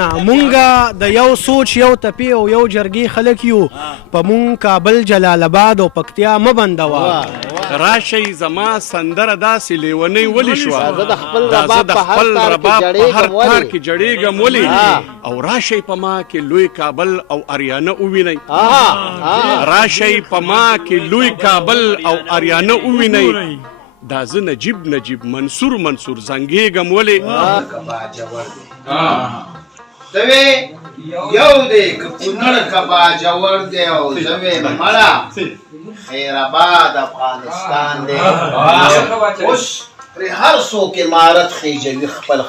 مونږه د یو سوچ یو تپی او یو جرګي خلک یو په مونږ کابل جلال آباد او پکتیا مه بندوه راشئ زما سندره داسې لیونۍ ولې شوه زه د خپل دا زه د خپل رباب په هر تار کې کې جړېږم ولې او راشئ په ما کې لوی کابل او اریانه ووینئ راشئ په ما کې لوی کابل او اریانه ووینئ دا زه نجیب منصور زنګېږم ولې توی یو دی که کونړ که باجوړ دی او زه ویم مړه خیرآباد افغانستان دی اوس پرې هر څوک عمارت خیجوي خپل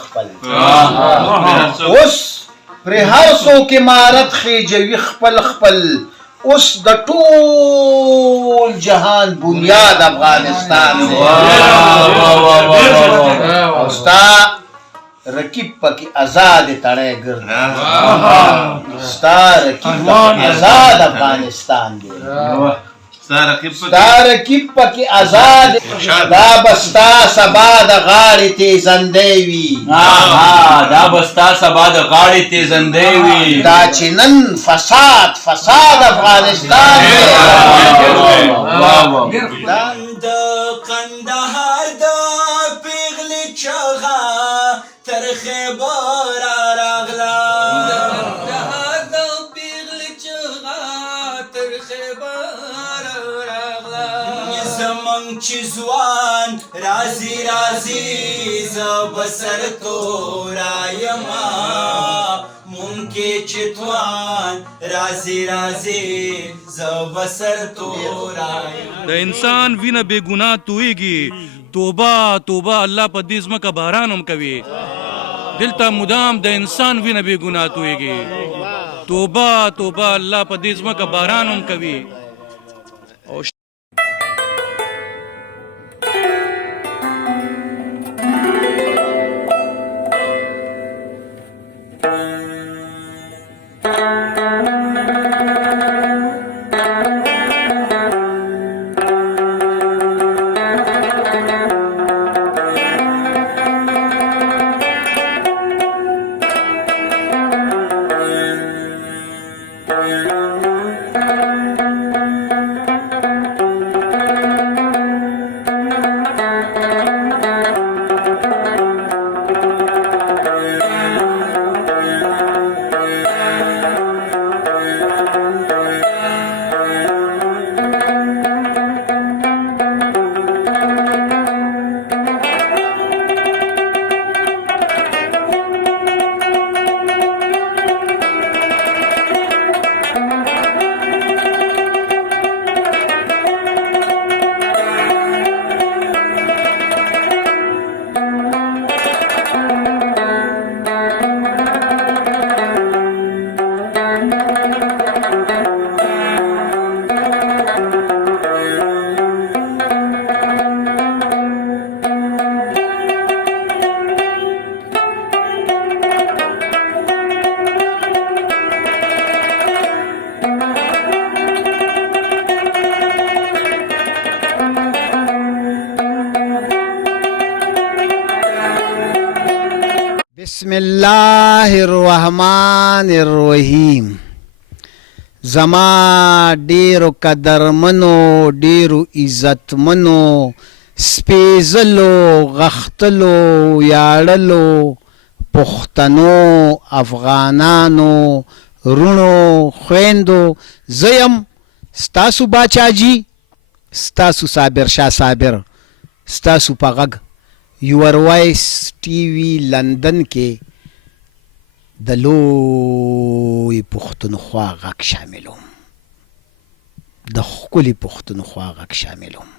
اوس پرې هر څوک عمارت خیجوي خپل اوس د ټول جهان بنیاد افغانستان دی او ستا رکیب پکی آزاد تڑے گرد ستا رکیب پکی آزاد افغانستان دی ستا رکیب پکی آزاد دا بستا سبا دا غاڑی تیزندے وی دا بستا سبا دا غاڑی تیزندے وی دا چنن فساد افغانستان دی دا قندهار دا پیغلی چغا تر خیبر راغلا دا پیغلی چغا تر خیبر راغلا زمان چی زوان رازی زبسر تو رایما مونکی چتوان رازی زبسر تو رایما د انسان وینه بے گناه تویږي توبه الله په دې ځمکه باران هم کوي دلته مدام د انسان وینه بے گناه تویږي توبه الله په دې ځمکه باران هم کوي بسم الله الرحمن الرحیم زما ډیرو قدرمنو ډیرو عزتمنو سپیزلو غختلو یاړلو پښتنو افغانانو رونو خويندو زیم ستاسو باچاجي ستاسو صابر شاه صابر ستاسو پغږ یور وایس ټي وي لندن کې د لوی پښتونخوا غږ شاملوم د ښکلي پښتونخوا غږ شاملوم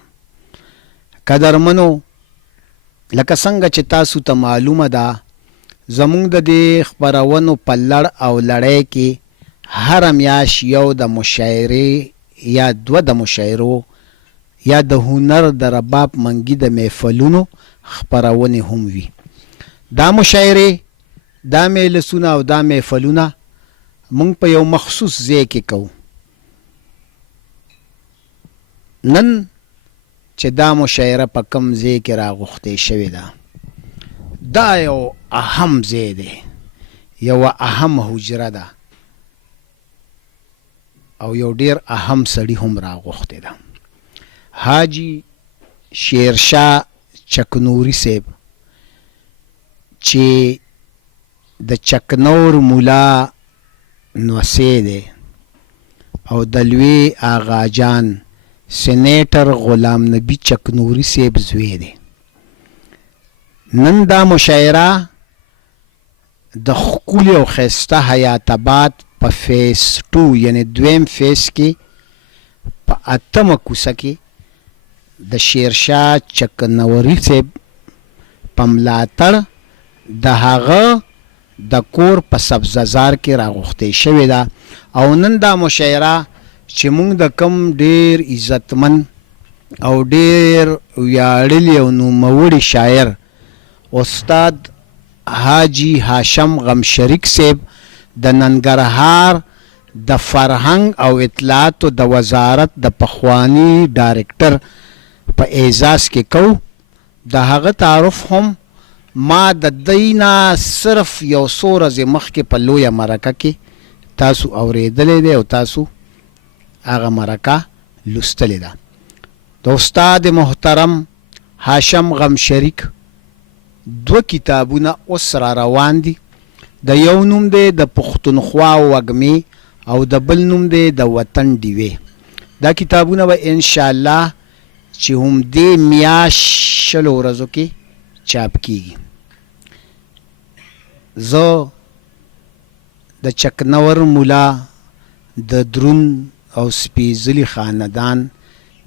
قدرمنو لکه څنګه چې تاسو ته معلومه ده زمونږ د دې خپرونو په لړ او لړۍ کې هره میاشت یو د مشاعرې یا دوه د مشاعرو یا د هنر د رباب منګي د محفلونو خپرونې هم وي دا مشاعرې دا مجلسونه او دا محفلونه مونږ په یو مخصوص ځای کې کوو نن چې دا مشاعره په کوم ځای کې راغوښتې شوې ده دا یو اهم ځای دی یوه اهم حجره ده او یو ډیر اهم سړي هم راغوښتې ده. حاجي شیرشاه چکنوري صاحب چې د چکنور مولا نوسی دی او د لوی آغا جان سینیټر غلام نبی چکنوري صاحب زوی دی. نن دا مشاعره د ښکلي او ښایسته حیات آباد په فیس 2 یعنی دویم فیس کې په 8مه کوڅه کې د شیرشاه چکنوري صاحب په ملاتړ د هغه د کور په سبززار کې راغوښتې شوې ده. او نن دا مشاعره چې موږ د کم ډیر عزتمن او ډیر ویاړلی او نوموړي شاعر استاد حاجی هاشم غمشریک صاحب د ننګرهار د فرهنګ او اطلاعاتو د وزارت د پخوانی ډایرکټر په اعزاز کې کو. د هغه تعارف هم ما د دینا صرف یو څو ورځې مخکې په لویه مرکه کې تاسو اورېدلی دی او تاسو هغه مرکه لوستلې ده. د استاد محترم هاشم غمشریک 2 کتابونه اوس را روان دي. د یو نوم دی د پښتونخوا وږمې او د بل نوم دی د وطن ډیوې. دا کتابونه به انشاءالله چې هم دې میاشت 20 ورځو کې چاپ کیږي. زه د چکنور مولا د درون او سپیڅلي خاندان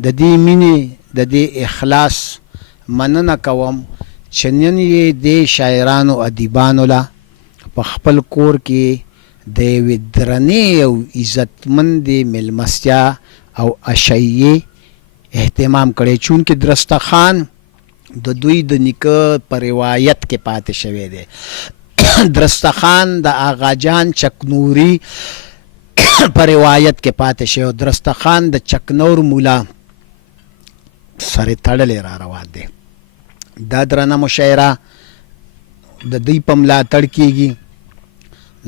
د دې مینې د دې اخلاص مننه کوم چې نن یې دې شاعرانو ادیبانو له په خپل کور کې د یوې درنې او عزتمندې میلمستیا او عشایې اهتمام کړی چونکې درستخان د دوی د نیکه په روایت کې پاتې شوی دی. درستخان د آغا جان چکنوري په روایت کې پاتې شوی. درستخان د چکنور مولا سره تړلی را روان دی. دا درنه مشاعره د دوی په ملاتړ کېږي.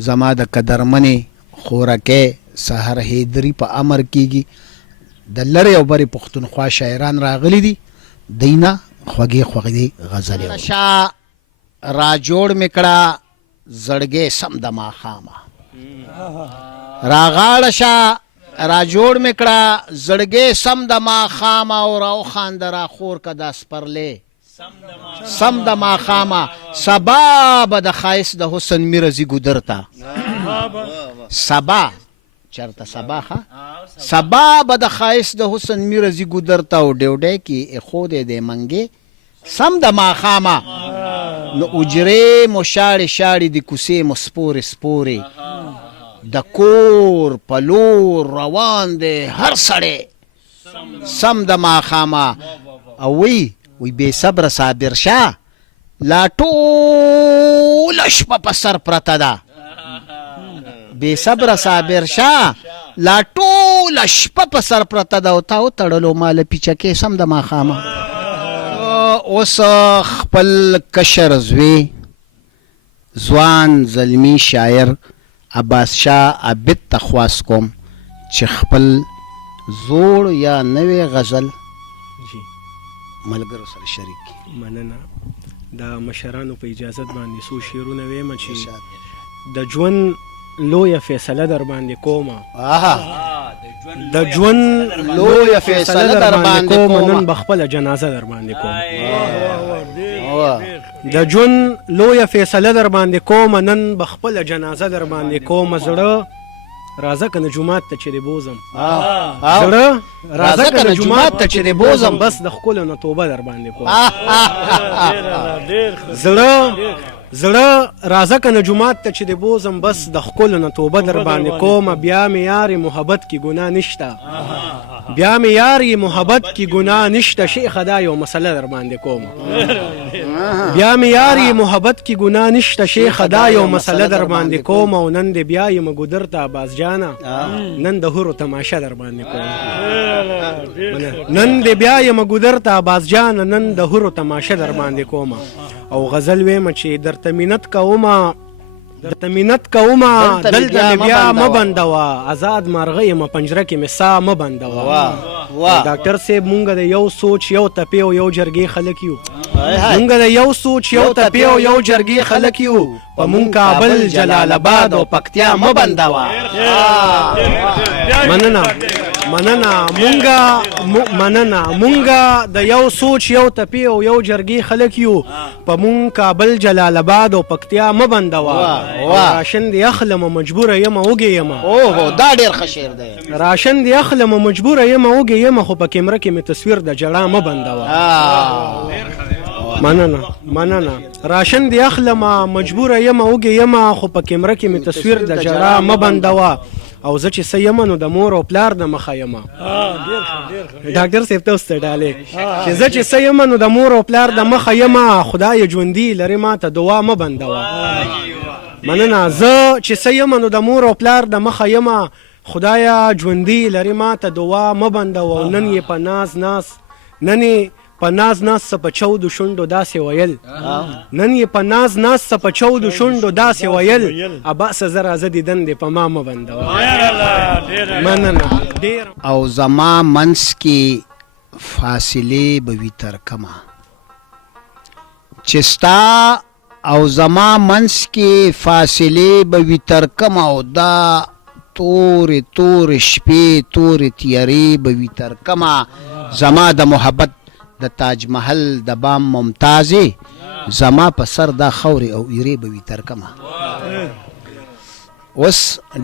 زما د قدرمنې خورکې سحر حیدري په امر کېږي. د لرې او برې پښتونخوا شاعران راغلي دي. دوی نه خوږې خوږې غزلې شاه را جوړ مې کړه زړګې سم د ماښامه. راغاړه شه را جوړ مې کړه زړګې سم د ماښامه او راوخانده را خور که دا سپرلی سم د ماښامه. سبا به د ښایست د حسن میرزي ګودر ته سبا چرته سبا ښه سبا به د ښایست د حسن میرزي ګودر ته او ډیوډۍ کې ایښودی دی منګې سم د ماښامه. نو اجرې مو شاړې شاړې د کوڅې مو سپورې سپورې د کور په لور روان دی هر سړی سم د ماښامه. او وی بې صبره صابر شاه لا ټوله شپه په سر پرته ده. بې صبره صابر شاه لا ټوله شپه په سر پرته ده او تا وتړلو ما له پیچکې سم د ماښامه. اوس خپل کشر زوی ځوان زلمی شاعر عباس شاه عابد ته خواست کوم چې خپل زوړ یا نوې غزل ملګرو سره شریک کړي. مننه. د مشرانو په اجازت باندې څو شعرونه ویمه چې د ژوند لویه فیصله در باندې کومه. د ژوند لویه فیصله در باندې کومه نن به خپله جنازه در باندې کوم. د ژوند لویه فیصله در باندې کومه نن به خپله جنازه در باندې کومه. زړه راځه که نه جومات ته چې دې بوزم. زړه راځه که نه جومات ته چې دې بوزم بس د ښکلو نه توبه در باندې کوم. زړه راځه که نه جومات ته چې دې بوزم بس د ښکلو نه توبه در باندې کومه. بیا مې یارې محبت کې ګناه نشته بیا مې یارې محبت کې ګناه نشته. شیخه دا یو مسله در باندې کومه. بیا مې یارې محبت کې ګناه نشته. شیخه دا یو مسله در باندې کومه. او نن دې بیا یم ګودر ته عباس جانه نن د هورو تماشه در باندې کومه. نن دې بیا یم ګودر ته عباس جانه نن د هورو تماشه در باندې کومه. او غزل ویمه چې درته منت کومه درته منت کومه دلته مې دلته مې بیا بیا مه مه بندوه. بندوه آزاد مارغه یم پنجره کې مې سا مه بندوه واه ډاکټر صاحب مونږ د یو سوچ یو تپې او یو جرګې خلک یو هاي هاي. مونږ د یو سوچ یو تپې او یو جرګې خلک یو په مونږ کابل جلال آباد او پکتیا مه بندوه مننه مونږه د یو سوچ یو تپې او یو جرګې خلک یو په مونږ کابل جلال آباد او پکتیا مه بندوه راشن دی اخلم مجبوره یم وږې یم اوه دا ډیر ښه شعر دی. راشن دی اخلم مجبوره یم وږې یم خو په کیمره کې مې تصویر د جړا مه بندوه مننه راشن دی اخلم مجبوره یم وږې یم خو په کیمره کې مې تصویر د جړا مه بندوه او زه چې څه یم نو د مور او پلار د مخه یم ډاکټر صاحب ته اوس څه ډالې چې زه چې څه یم نو د مور او پلار د مخه یم خدای ژوندي لري ما ته دعا مه بندوه مننه زه چې څه یم نو د مور او پلار د مخه یم خدایا ژوندي لري ما ته دعا مه بندوه نن یې په ناز ناز څه په چودو شونډو داسې ویل نن یې په ناز څه په چودو شونډو داسې ویل اباسه زه راځه دیدن دې په ما مه بندوه مننه ډېر او زما منس کې فاصلې به وي تر کمه چې ستا او زما منس کې فاصلې به وي تر کمه او دا تورې شپې تورې تیارې به وي تر کمه زما د محبت د تاج محل د بام ممتازې زما په سر دا خورې او ایرې به وي تر کمه اوس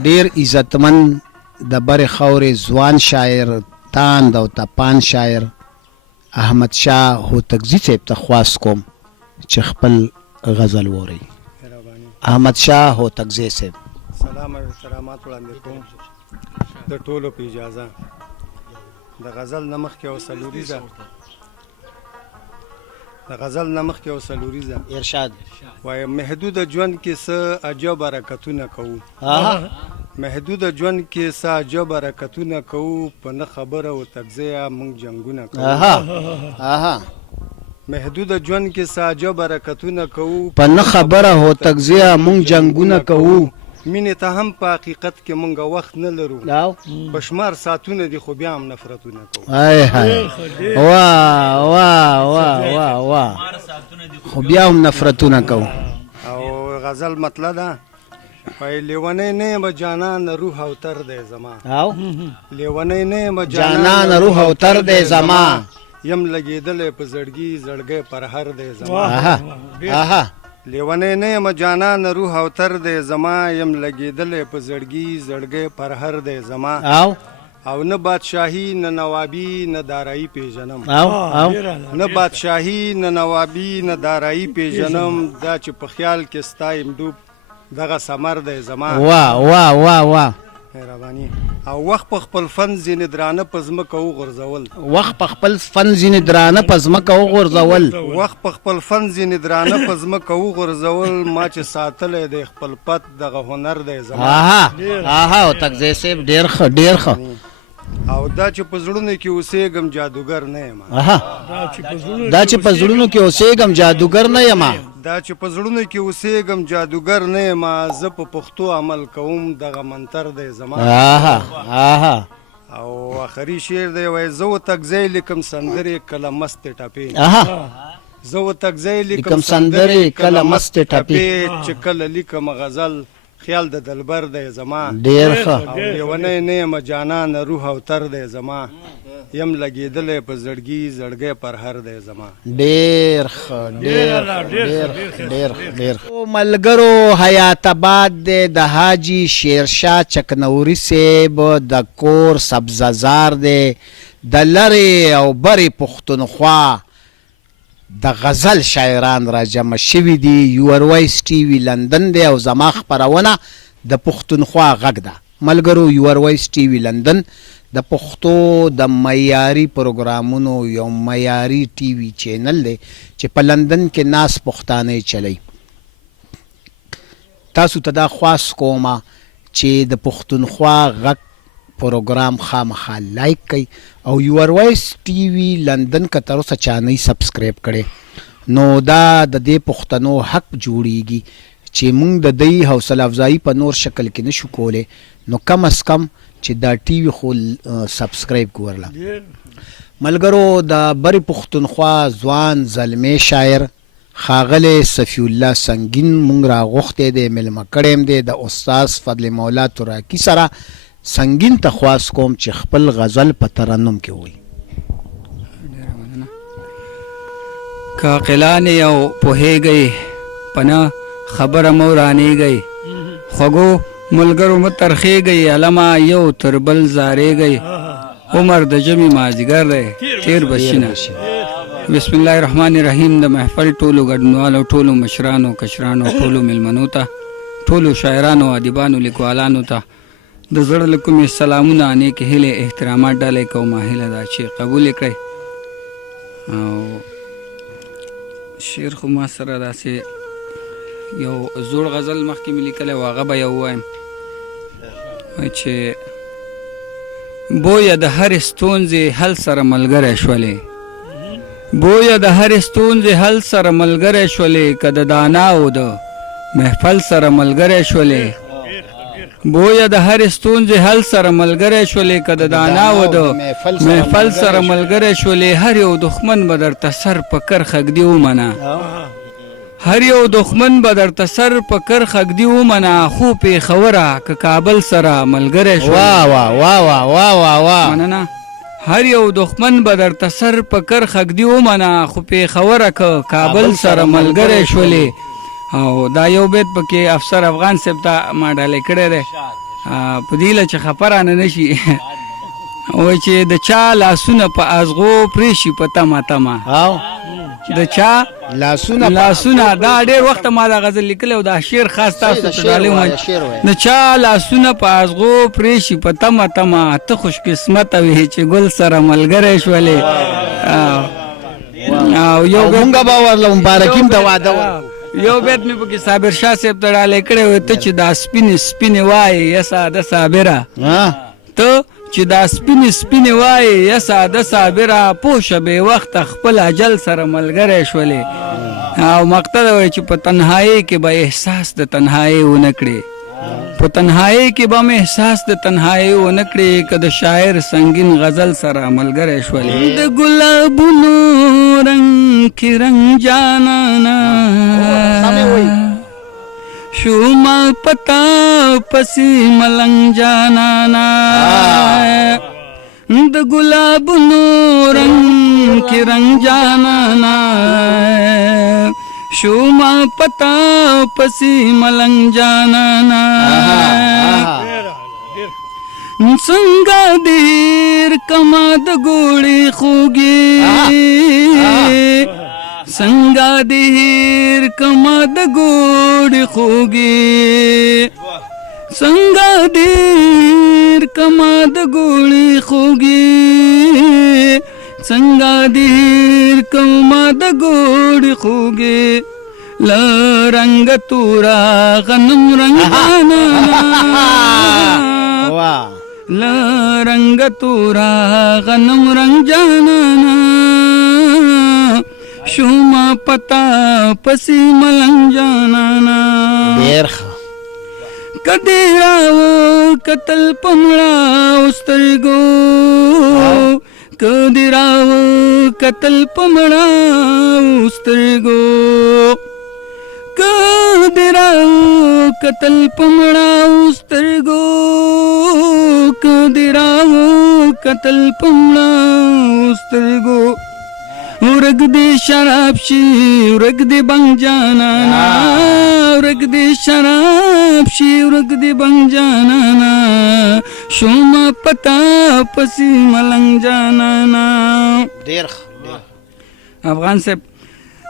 ډیر عزتمن د برې خورې ځوان شاعر تاند او تپان شاعر احمد شاه هوتکزي صاحب ته خواست کوم چې خپل غزل ووري. احمد شاه هوتکزي صاحب سلام او احترامات وړاندې کوم د ټولو په اجازه د غزل نمخ کې او سلوریزه ارشاد وای محدود ژوند کې څه عجب برکتونه کوو محدود ژوند کې څه عجب برکتونه کوو په نه خبره او تغذیه مونږ جنگونه کوو محدود ژوند کې څه عجب برکتونه کوو په نه خبره او تغذیه مونږ جنگونه کوو مینې ته هم په حقیقت کې مونږ وخت نه لرو بشمار ساعتونه دي خو بیا هم نفرتونه کوو واه خو بیا هم نفرتونه کوو. او غزل مطلب ده وای لیونی نه یم جانان روح او تر دی زما لیونی نه یم جانان روح او تر دی زما یم لګېدلی په زړګی پر هر دی زما لیونی نه یم جانان روح او تر دی زما یم لګېدلی په زړګی پر هر دی زما او نه بادشاهی نه نوابی نه دارایی پیژنم نه بادشاهی نه نوابی نه دارایی پیژنم دا چې په خیال کې ستایم ډوب دغه سمر دی زما واه مهرباني او وخت په خپل فن ځینې درانه په ځمکه وغورځول وخت په خپل فن ځینې درانه په ځمکه وغورځول ما چې ساتلی دی خپل پت دغه هنر دی زما هوتکزي صاحب ډېر ښه او دا چې په زړونو کې اوسېږم جادوګر نه یم دا چې په زړونو کې اوسېږم جادوګر نه یم زه په پښتو عمل کوم دغه منتر دی زما او آخري شعر دی وای زه وتکزی لیکم سندرې کله مست ټپې چې کله لیکم غزل خیال د دلبر دی زما ډیر ښه او لیونی نه یم جانان روح او تر دی زما یم لګېدلی په زړګی پر هر دی زما ډیر ښه ملګرو حیات آباد دی د حاجي شیرشاه چکنوري صاحب د کور سبززار دی د لرې او برې پښتونخوا د غزل شاعران را جمع شوي دي یور وایس ټي وي لندن دی او زما خپرونه د پښتونخوا غږ ده ملګرو یور وایس ټي وي لندن د پښتو د معیاري پروګرامونو یو معیاري ټي وي چینل دی چې په لندن کې ناس پښتانه چلی تاسو ته دا خواست کومه چې د پښتونخوا غږ پروګرام خامخا لایک کړئ او یور وایس ټي وي لندن که تر اوسه چا نه سبسکرایب کړی نو دا د دې پښتنو حق جوړیږي چې موږ د دې حوصله افزایی په نور شکل کې نشو کولی نو کم از کم چې دا ټي وي خو سبسکرایب کورله ملګرو د بری پښتونخوا ځوان زلمی شاعر ښاغلی صفي الله سنګین موږ راغوښتی دی میلمه کړی یم دی د استاد فضل مولا تراکي سره سنګین ته خواست کوم چې خپل غزل په ترنم کې ووایي که عاقلان یو پوهیږئ په نه خبره مو رانیږئ خوږو ملګرو مه ترخیږئ علمه یو تر بل زارېږئ عمر د جمع مازدیګر دی تیر بشینه بسم الله الرحمن الرحیم د محفل ټولو ګډونوالو ټولو مشرانو کشرانو ټولو میلمنو ته ټولو شاعرانو ادیبانو لیکوالانو ته د زړه له کومې سلامونه نیکې هیلې احترامات ډالۍ کوم هیله ده چې قبول یې کړئ او شعر خو ما سره داسې یو زوړ غزل مخکې مې لیکلی و هغه به یو ووایم وایي چې بویه د هرې ستونزې حل سره ملګری شولې بویه د هرې ستونزې حل سره ملګری شولې که د داناو د محفل سره ملګری شولې بویه د هرې ستونزې حل سره ملګری شولې که د داناو د محفل سره ملګری شولې هر یو دښمن به درته سر په کرخ ږدي ومنه هر یو دښمن به درته سر په کرخ ږدي ومنه خو پېښوره که کابل سره ملګری شولې مننه هر یو دښمن به درته سر په کرخ ږدي ومنه خو پېښوره که کابل سره ملګری شولې او دا یو بیت پکې افسر افغان صاحب ته ما ډالۍ کړی دی په دې له چې خفه رانه نه شي وایي چې د چا لاسونه په ازغو پرېشي په تمه تمه د چا لاسونه دا ډېر وخته ما دا غزل لیکلی او دا شعر خاص تاسو ته ډالۍ د چا لاسونه په ازغو پرېشي په تمه تمه ته خوش قسمته وې چې ګل سره ملګری شولې او یو مونږ به ورله مبارکي م د واده یو بیت مې پکې صابر شاه صاحب ته ډالۍ کړی و ته چې دا سپینې سپینې وایې یا ساده صابره ته چې دا سپینې سپینې وایې یا ساده صابره پوه شه بې وخته خپل اجل سره ملګری شولې او مقصد وایي چې په تنهایۍ کې به احساس د تنهایۍ ونه کړې په تنهایۍ کې به مې احساس د تنهایۍ ونه کړې که د شاعر سنګین غزل سره ملګری شولې د ګلابونو رنګ کې رنګ جانانا شوما پتا پسی ملنګ جانانا د ګلابونو رنګ کې رنګ جانانا شوما پتا پسی ملنګ جانانا څنګه دیر کما د ګوړې خوږې څنګه دیر کما د ګوړې خوږې څنګه دیر کما د ګوړې خوږې څنګه دیر کما د ګوړې خوږې ل رنګ تورا غنم رنګانا ل رنگ تورا غنم رنگ جانانا شوما پتا پسی ملنگ جانانا کدی راو قتل پمڑا استرگو کدی راو قتل پمڑا استرگو کدی راو قتل پمڑا استرگو کدی راو قتل پمڑا استرگو ورگ دی شراب شی ورگ دی بنگ جانانا ورگ دی شراب شی ورگ دی بنگ جانانا شوما پتا پسی ملنگ جانانا افغان صاحب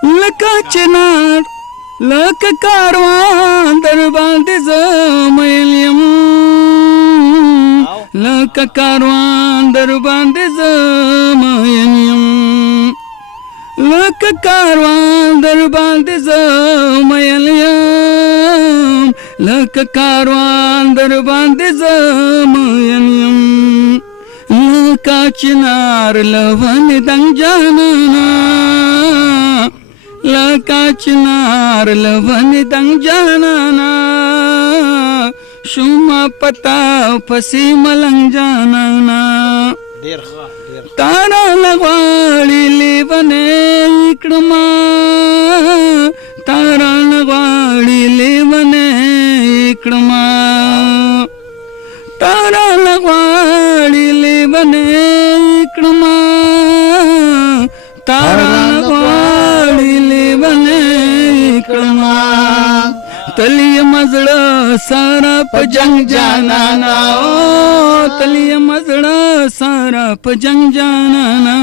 لکا چنار لکا کاروان در باندې زمیل یم لکا کاروان در باندې زمیل یم لکا کاروان در باندې زمیل یم لکا کاروان در باندې زمیل یم لکا چنار لون دنگ جانانا لکه چنار لونې دنګ جانانا شومه پتا پسې ملنګ جانانا تارا لغواړي لیونې کړما تارا لغواړي لیونې کړما تارا لغواړي لیونې کړما تارا لغواړي لیونې کړما تلی مزړه سارا په جنگ جانانا تلی مزړه سارا په جنگ جانانا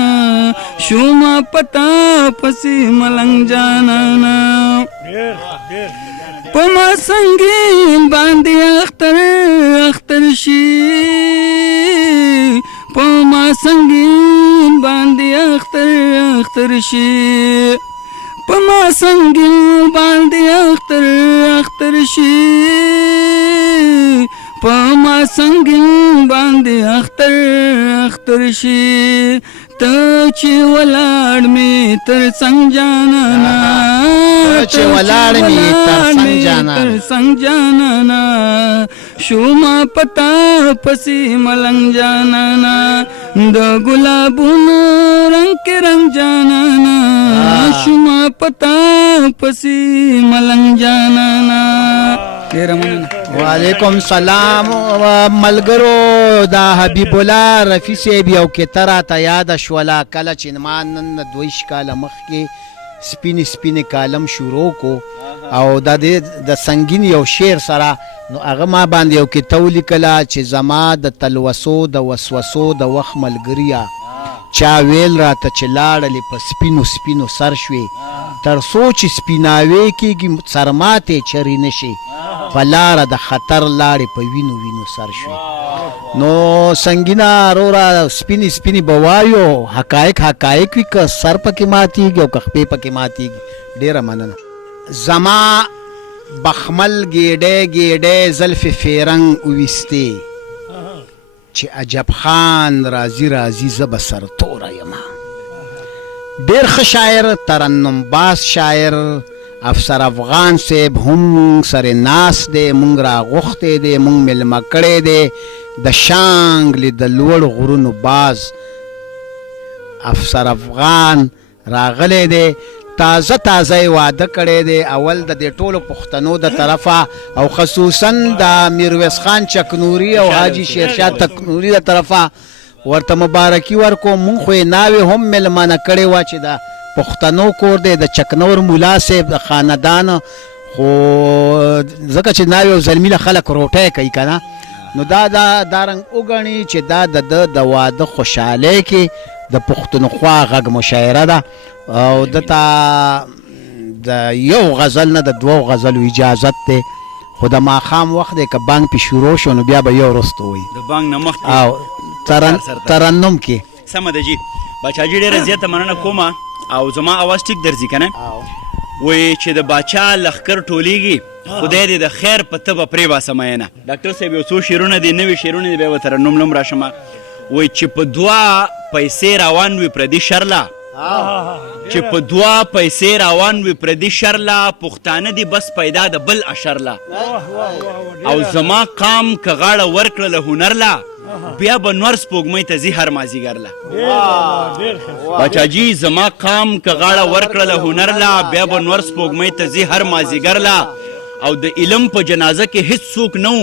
شوما پتا پسې ملنګ جانانا پما سنگین باندې اختر شي پما سنگین باندې اختر شي پما سنگین باندې اختر شي پما سنگین باندې اختر شي ته چې ولاړ می تر څنګ جانانا چې ولاړ می تر څنګ جانانا شوما پتا پسې ملنګ جانانا د ګلابونو رنگ کې رنگ جانانا شوما پتا پسې ملنګ جانانا. وعلیکم سلام ملګرو دا حبیب الله رفیع صاحب یو کتره ته یاد شوله کله چې ما نن 2 کاله مخکې سپینې کالم شروع کو او د سنگین یو شعر سره نو هغه ما باندې یو کتاب ولیکله چې زما د تلوسو د وسوسو د وخت ملګریا چا ویل راته چې لاړلې په سپینو سر شوې تر څو چې سپیناوی کېږي سرماتې چرې نشي په لاره د خطر لاړې په وینو سر شوې نو سنگینا روره سپینې به وایو حقایق وي که سر پکې ماتېږي او که خپې پکې ماتېږي. ډېره مننه. زما بخمل ګېډۍ زلف فیرنګ وویستې چې عجب خان راځي زه به سرتوره یمه. ډېر ښه شاعر ترنم باز شاعر افسر افغان صاحب هم سره ناست دی مونږ راغوښتی دی مونږ میلمه کړی دی د شانګلې د لوړ غرونو باز افسر افغان راغلی دی تازه یې واده کړی دی اول د دې ټولو پښتنو د طرفه او خصوصا د میرویس خان چکنوري او حاجي شیرشاه تکنوري د طرفه ورته مبارکي ورکو مونږ خو یې ناوې هم میلمانه کړې وه چې د پښتنو کور دی د چکنور ملا صاحب د خاندان خو ځکه چې ناوې او زلمي له خلک روټۍ کوي که نه نو دا رنګ وګڼي چې دا د واده خوشحالۍ کې د پښتونخوا غږ مشاعره ده او دته د یو غزل نه د 2 غزلو اجازت دی خو د ماښام وخت دی که بانګ پې شروع شو نو بیا به یو وروسته وایي د بانګ نه مخکې او ترنم کې سمه ده جي باچاجي ډېره زیاته مننه کومه او زما اواز ټیک درځي که نه وایي چې د باچا لښکر ټولیږي خدای دې د خیر په ته به پرې باسه مینه. ډاکټر صاحب یو څو شعرونه دي نوي شعرونه دي بیا به ترنم لم راشمه وایي چې په 2 پیسې روان وي پردي شرله چې په 2 پیسې روان وي پردي شرله پښتانه دي بس پیدا د بل اشرله او زما قام که غاړه ورکړه له هنرله بیا به نور سپوږمۍ ته ځي هر مازدیګرله. باچاجي زما قام که غاړه ورکړه له هنرله بیا به نور سپوږمۍ ته ځي هر مازدیګرله او د علم په جنازه کې هیڅ څوک نه و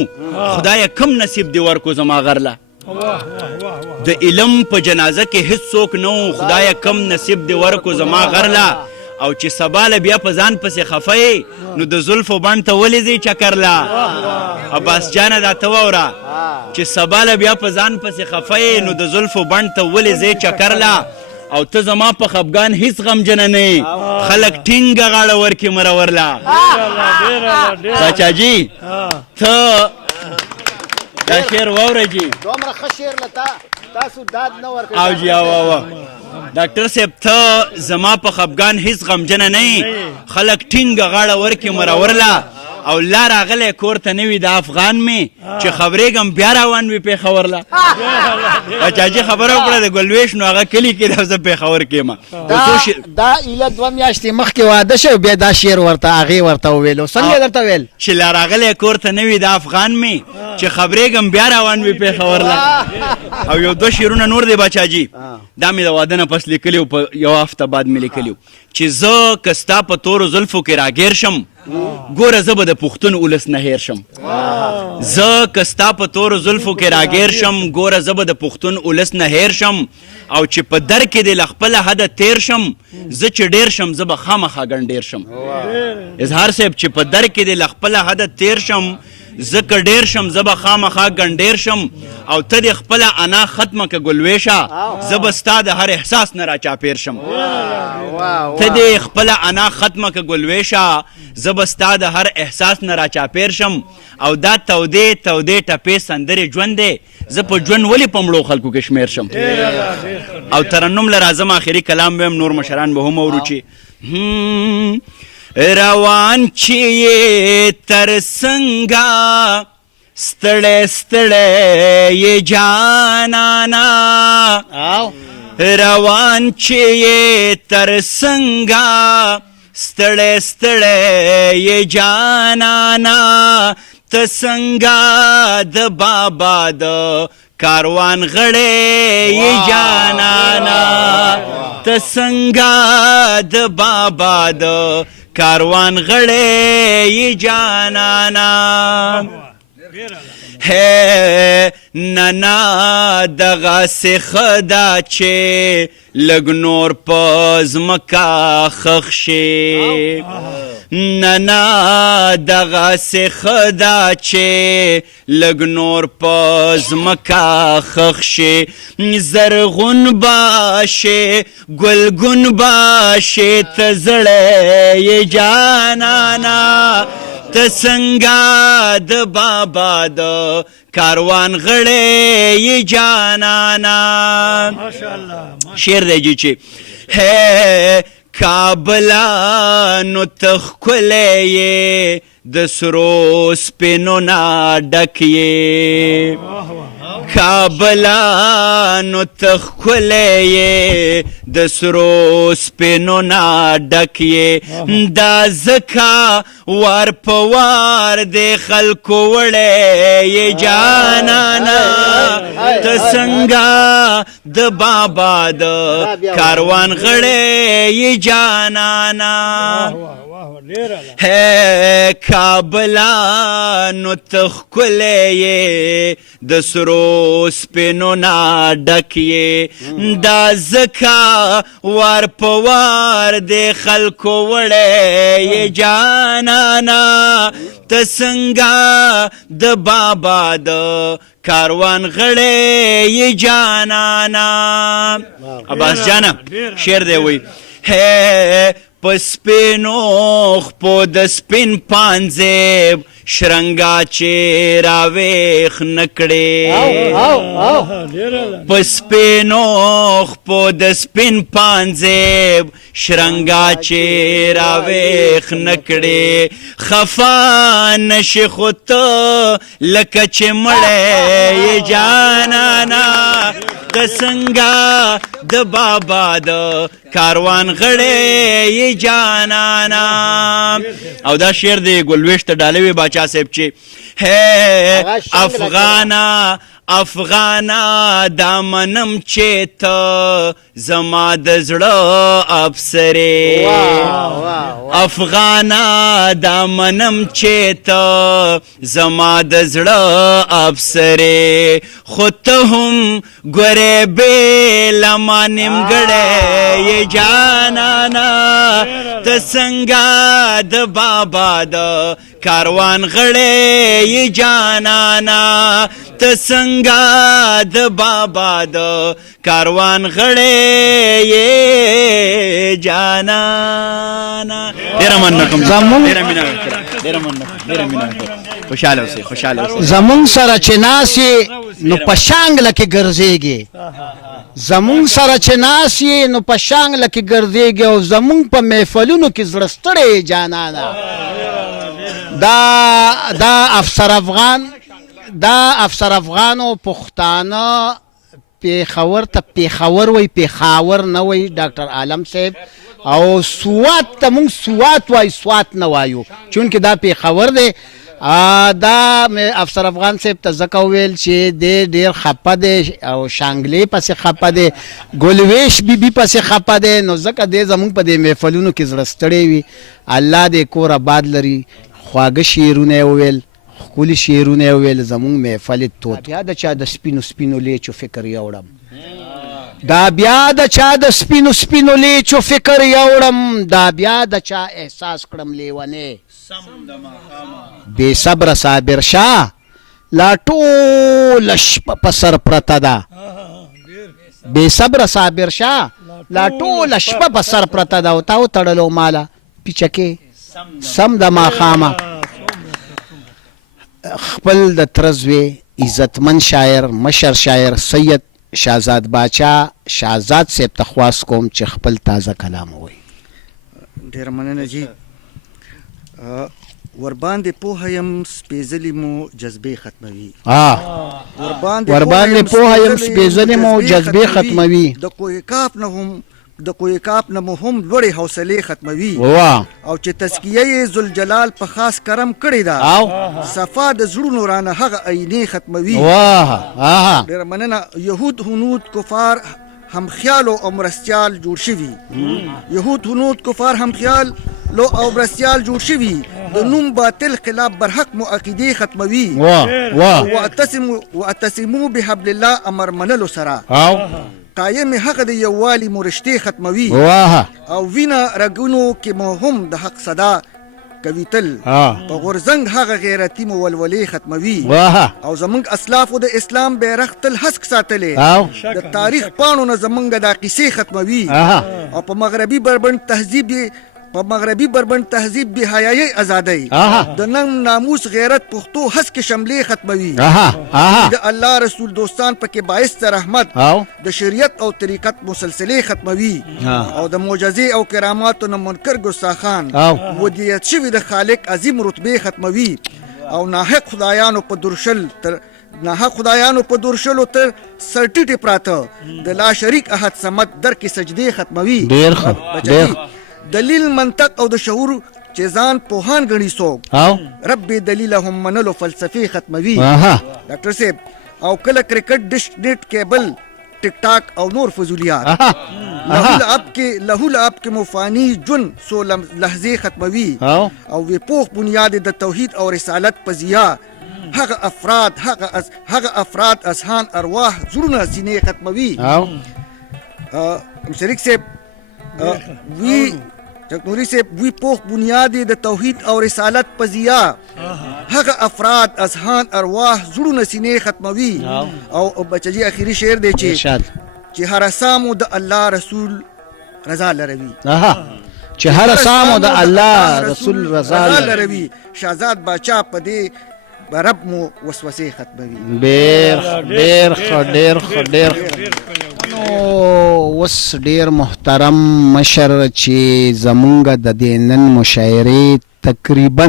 خدایه کم نصیب دې ورکو زما غرله. د علم په جنازه کې هیڅ څوک نه و خدایه کم نصیب دې ورکو زما غرله او چې سباله بیا په ځان پسې خفه نو د زلفو بڼ ته ولې ځې چکرله. عباس جانه دا ته واوره چې سباله بیا په ځان پسې خفه نو د زلفو بڼ ته ولې ځې چکرله او ته زما په خفګان هیڅ غمجنه نه یې خلک ټینګه غاړه ورکې مرورله. باچاجي ته دا شعر واوره جي دومره ښه شعر له تاسو داد نه ورکوئ او جي او ډاکټر صاحب ته زما په خفګان هیڅ غمجنه نه یې خلک ټینګه غاړه ورکې مرورله او لا راغلی کور ته نه وي د افغان مې چې خبرېږم بیا روان وي پېښور له چاچي خبره وکړه د ګلویش نو هغه کلي کې ده زه پېښور کې یم دا ایله 2 میاشتې مخکې واده شو بیا دا شعر ورته هغې ورته وویلو څنګه درته ویل چې لا راغلی کور ته نه وي د افغان مې چې خبرېږم بیا روان وي پېښور له او یو 2 شعرونه نور دی باچاجي دا مې د واده نه پس لیکلي و په یو هفته بعد مې لیکلي و چې زه که ستا په تورو زلفو کې راګیر شم ګوره زه به د پښتون ولس نه هیر شم زه که ستا په تورو زلفو کې راګیر شم ګوره زه به د پښتون ولس نه هیر شم او چې په در کې دې له خپله حده تیر شم زه چې ډېر شم زه به خامخا ګنډېر شم اظهار صاحب چې په در کې دې له خپله حده تیر شم زه که ډېر شم زه به خامخا ګنډېر شم او ته دې خپله انا ختمه که ګلویشه زه به ستا د هر احساس نه راچاپېر شم ته دې خپله انا ختمه که ګلویشه زه به ستا د هر احساس نه راچاپېر شم او دا تودې تودې ټپې سندرې ژوند دی زه په ژوند ولې په مړو خلکو کې شمېر شم او ترنم له راځم آخري کلام به هم نور مشران به هم اورو چې روان چې یې تر څنګه ستړی ستړی یې جانانا روان چې یې تر څنګه ستړی ستړی یې جانانا ته څنګه د بابا د کاروان غړی یې جانانا ته څنګه د بابا د کاروان غړی جانانا ہے ننا دغه خدا چې لږ نور په ځمکه ښخ شي ننا دغه خدا چې لږ نور په ځمکه ښخ شي زرغون باشه ګلګون باشه ته زړی یې جانانا ته څنګه د بابا د کاروان غړی یې جانانا شعر دی جی چې ہے کابلا نو ته ښکلی یې د سرو سپینو نه ډک یې کابلا نو ته ښکلی یې د سرو سپینو نه ډک یې دا ځکه وار په وار د خلکو وړی یې جانانا ته څنګه د بابا د کاروان غړی یې جانانا ہے کابلا نو ته ښکلی یې د سرو سپینو نه ډک یې دا ځکه وار په وار د خلکو وړی یې جانانا ته څنګه د بابا د کاروان غړی یې جانانا عباس جانا شعر دی وی ہے په سپینو خپو د سپین پانزیب شرنګا چې راویښ نه کړې په سپینو خپو د سپین پانزیب شرنګا چې راویښ نه کړې خفا نشي خو ته لکه چې مړی یې جانانا ته څنګه د بابا د کاروان غړی یې جانانا او دا شعر دی ګلویش ته ډالوي باچا صاحب چې ہے افغانا افغانا دا منم چې ته زما د زړه افسرې افغانا دا منم چې ته زما د زړه افسرې خو ته هم ګورې بېله ما نیمګړی یې جانانا ته څنګه د بابا د کاروان غړی یې جانانا ته څنګه د بابا د کاروان غړی یې جانانا ډېره مننه کوم ډېره مینه ډېره مننه ډېره مینه خوشحاله اوسئ خوشحاله اوسئ زمونږ سره چې ناست یې نو په شانګله کې ګرځېږي زمونږ سره چې ناست یې نو په شانګله کې ګرځېږي او زمونږ په محفلونو کې زړه ستړی یې جانانا دا افسر افغان او پښتانه پیښور ته پیښور وای پیښاور نه وای ډاکټر عالم صاحب او سوات ته مونږ سوات وای سوات نه وایو چونکې دا پیښور دی دا افسر افغان صاحب ته ځکه وویل چې دی ډېر خفه دی او شانګلې پسې خفه دی ګلویش بیبي پسې خفه دی نو ځکه دی زمونږ په دې محفلونو کې زړه ستړی وي الله دې کور آباد لري خواږه شعرونه یې وویل ښکلي شعرونه یې وویل زمونږ محفل یې تود بیا د چا د سپینو سپینو لیچو فکر یوړم دا بیا د چا د سپینو سپینو لیچو فکر یوړم دا بیا د چا احساس کړم لیونی بې صبره صابر شاه لا ټوله شپه په سر پرته ده بې صبره صابر شاه لا ټوله شپه په سر پرته ده او تا وتړلو ماله پیچکې سم د ماښامه خپل د ترزوی عزتمن شاعر مشر شاعر سید شهزاد باچا شهزاد صاحب ته خواست کوم چې خپل تازه کلام ووایي ډېره مننه جي ورباندې پوهه یم سپېڅلي مو جذبې ختموي ورباندې پوهه یم سپېڅلي مو جذبې ختموي د کوی کاپ نه مو هم لوړې حوصلې ختموي او چې تزکیه یې ذوالجلال په خاص کرم کړې ده صفا د زړونو رانه هغه عینې ختموي ډېره مننه یهود هنود کفار هم خیال او مرستیال جوړ شوي یهود هنود کفار هم خیال لو او مرستیال جوړ شوي د نوم باطل خلاف برحق مو عقیدې ختموي واعتصموا بحبل الله امر منلو سره قایم هغه د یووالي مو رشتې ختموي او وینه رګونو کې مو هم د حق صدا کوي تل په غورځنګ هغه غیرتي مو ولولې ختموي او زمونږ اسلافو د اسلام بیرغ تل هسک ساتلی د تاریخ پاڼو نه زمونږ دا قیسې ختموي او په مغربي بربند تهذیب بې حیایي ازادۍ د ننګ ناموس غیرت پښتو هسکې شملې ختموي د الله رسول دوستان پکې باعث رحمت د شریعت او طریقت مسلسلې ختموي او د معجزې او کراماتو نه منکر ګستاخان ودیت شوي د خالق عظیم رتبې ختموي او ناحق خدایانو په درشلو تر سرټیټې پراته د لا شریک احد صمد در کې سجدې ختموي دلیل منطق او د شعور چې ځان پوهان ګڼي څوک رب دلیل هم منلو فلسفې ختموي ډاکټر صاحب او کله کرکټ ډش نیټ کیبل ټیک ټاک او نور فضولیات لهو لعب کې مفانی جن سو لحظې ختموي او وی پوخ بنیاد د توحید او رسالت په ضیا هغه افراد اذهان ارواح زړونه سینې ختموي شریک صاحب نوري صاحب وی پوخ بنیاد د توحید او رسالت په ضیا هغه افراد اذهان ارواح زړونه سینې ختموي او بچجي اخیری شعر دی چې هر سامو د الله رسول رضا لروي چې هر سامو د الله رسول رضا لروي شهزاد باچا په دې رب مو وسوسې ختموي ډېر اوس ډېر محترم مشر چې زمونږ د دې نن مشاعرې تقریبا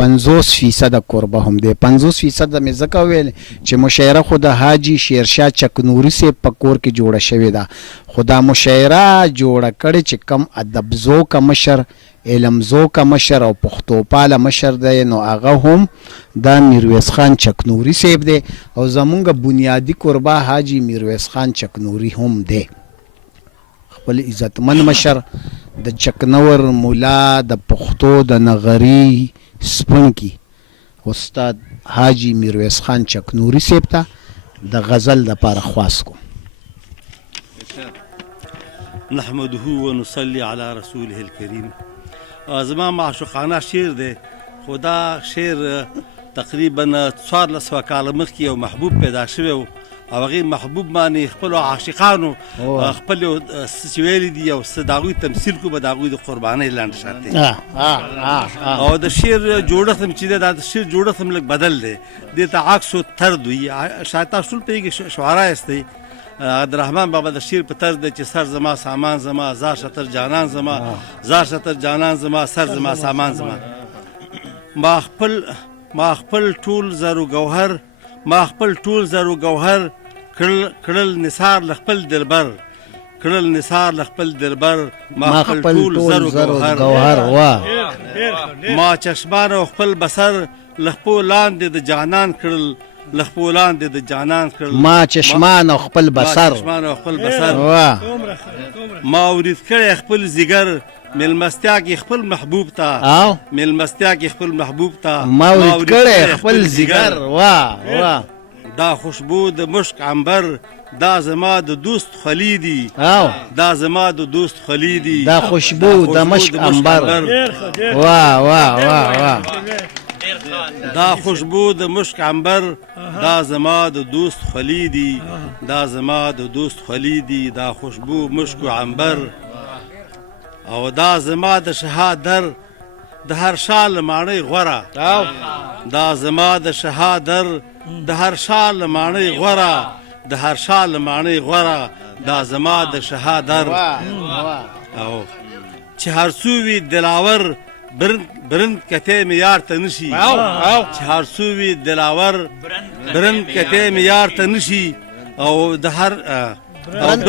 50% کوربه هم دی 50% مې ځکه ویل چې مشاعره خو د حاجي شیرشاه چکنوري صاحب په کور کې جوړه شوې ده خو دا مشاعره جوړه کړې چې کم ادبزو کا مشر علمزو کا مشر او پښتو پاله مشر دی نو هغه هم دا میرویس خان چکنوري صاحب دی او زمونږ بنیادی کوربه حاجي میرویس خان چکنوري هم دی خپل عزتمن مشر د چکنور مولا د پښتو د نغري سپونکی استاد حاجي میرویس خان چکنوري صاحب ته د غزل لپاره خواست کوم نحمده ونصلي على رسوله الكريم زما معشوقانه شعر دی خدا شعر تقریبا 1400 کاله مخکې یو محبوب پیدا شوی و او هغې محبوب باندې خپلو عاشقانو خپل څه ویلي دي او څه د هغوی تمثیل کو به د هغوی د قربانۍ لاندې شرط دی او د شعر جوړښت هم چې دی دا د شعر جوړښت هم لږ بدل دی دې ته عکس و طرد وي شاید تاسو ټول پوهېږئ شعرا یاستئ عبدالرحمن بابا د شعر په طرز دی چې سر زما سامان زما زار شتر جانان زما زار شتر جانان زما سر زما سامان زما ما خپل ټول زر و ګوهر کړل نثار له خپل دلبر ما خپل ټول زر و ګوهر وا ما چشمان او خپل بصر لخپو لاندې د جانان کړل ما چشمان او خپل بصر وا ما ورید کړی خپل زیګر ملمستیا کې خپل محبوب ته ما ورید کړی خپل زیګر وا دا خوشبو د مشک عنبر دا زما د دوست خلیدی دا خوشبو د مشک عنبر وا دا خوشبو د مشک عنبر دا زما د دوست خلیدی دا خوشبو مشک عنبر او دا زما د شهادر د هر شال ماڼۍ غوره دا زما د شهادر د هر شال ماڼۍ غوره دا زما د شهادر او چې هر څو وي دلاور برند کته میار ته نشي چې هر څو وي دلاور برند کته میار ته نشي او د هر